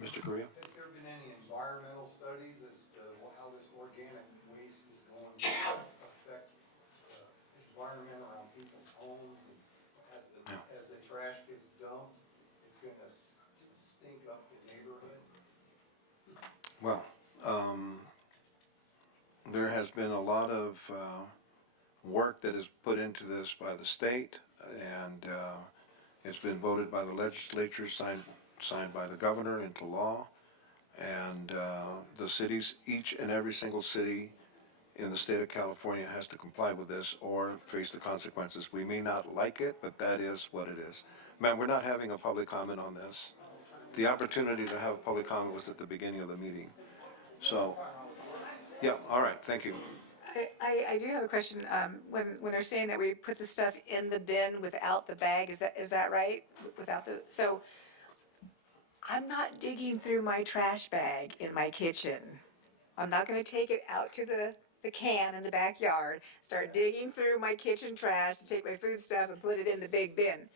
Mr. Correa? Has there been any environmental studies as to how this organic waste is going to affect the environment around people's homes? And as the trash gets dumped, it's going to stink up the neighborhood? Well, there has been a lot of work that is put into this by the state, and it's been voted by the legislature, signed by the governor into law, and the cities, each and every single city in the state of California has to comply with this or face the consequences. We may not like it, but that is what it is. Ma'am, we're not having a public comment on this. The opportunity to have a public comment was at the beginning of the meeting. So, yeah, all right, thank you. I do have a question. When they're saying that we put the stuff in the bin without the bag, is that right? So I'm not digging through my trash bag in my kitchen. I'm not gonna take it out to the can in the backyard, start digging through my kitchen trash to take my food stuff and put it in the big bin.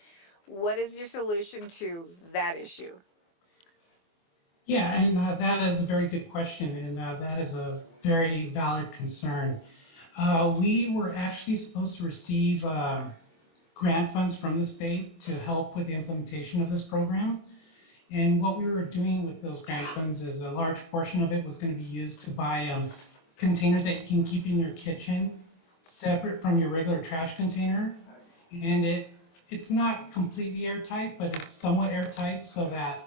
What is your solution to that issue? Yeah, and that is a very good question, and that is a very valid concern. We were actually supposed to receive grant funds from the state to help with the implementation of this program. And what we were doing with those grant funds is a large portion of it was going to be used to buy containers that you can keep in your kitchen, separate from your regular trash container. And it's not completely airtight, but it's somewhat airtight so that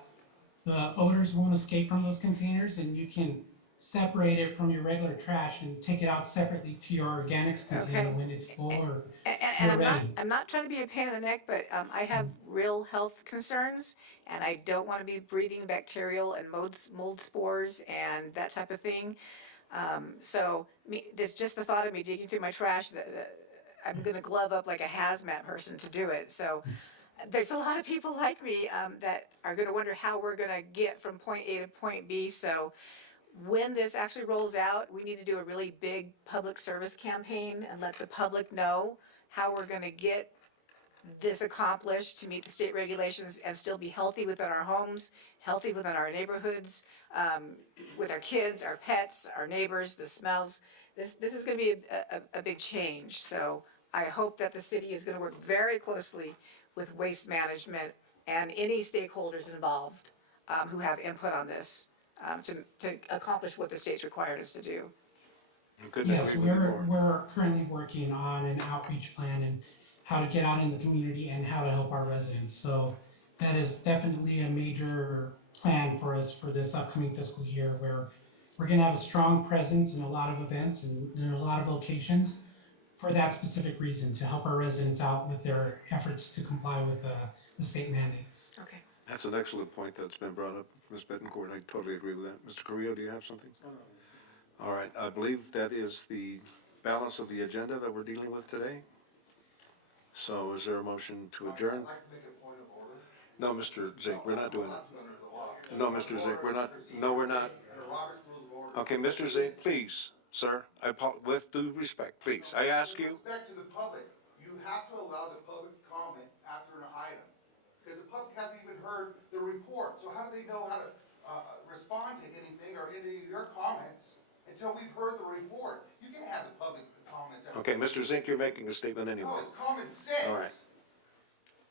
the odors won't escape from those containers, and you can separate it from your regular trash and take it out separately to your organics container when it's full or And ready. I'm not trying to be a pain in the neck, but I have real health concerns, and I don't want to be breathing bacterial and mold spores and that type of thing. So there's just the thought of me digging through my trash that I'm going to glove up like a hazmat person to do it. So there's a lot of people like me that are going to wonder how we're going to get from point A to point B. So when this actually rolls out, we need to do a really big public service campaign and let the public know how we're going to get this accomplished to meet the state regulations and still be healthy within our homes, healthy within our neighborhoods, with our kids, our pets, our neighbors, the smells. This is gonna be a big change, so I hope that the city is gonna work very closely with waste management and any stakeholders involved, who have input on this, to accomplish what the state's required us to do. Good. Yes, we're currently working on an outreach plan and how to get out in the community and how to help our residents. So that is definitely a major plan for us for this upcoming fiscal year, where we're gonna have a strong presence in a lot of events and in a lot of locations for that specific reason, to help our residents out with their efforts to comply with the state mandates. Okay. That's an excellent point that's been brought up, Ms. Bettencourt. I totally agree with that. Mr. Carrillo, do you have something? All right, I believe that is the balance of the agenda that we're dealing with today. So is there a motion to adjourn? I'd like to make a point of order. No, Mr. Zink, we're not doing that. Under the law. No, Mr. Zink, we're not, no, we're not. Under Robert's Rules of Order. Okay, Mr. Zink, please, sir, with due respect, please, I ask you, With respect to the public, you have to allow the public comment after an item. Because the public hasn't even heard the report, so how do they know how to respond to anything or any of your comments until we've heard the report? You can't have the public comments. okay, Mr. Zink, you're making a statement anyway. No, it's common sense. All right.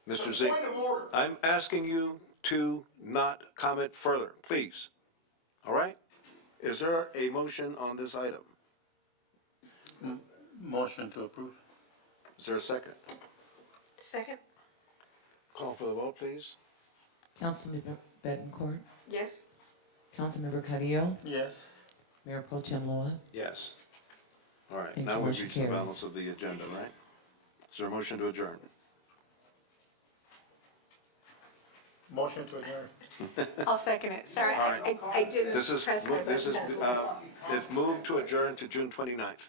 Mr. It's a Zink, point of order. I'm asking you to not comment further, please. All right? Is there a motion on this item? Motion to approve. Is there a second? Second? Call for the vote, please. Councilmember Bettencourt, Yes? Councilmember Carrillo, Yes. Mayor Pro Tem Loa. Yes. All right, Thank now you, we've motion reached the carries. balance of the agenda, right? Is there a motion to adjourn? Motion to adjourn. I'll second it. Sorry, All right. I didn't This is, press my this is, button. it's moved to adjourn to June 29th.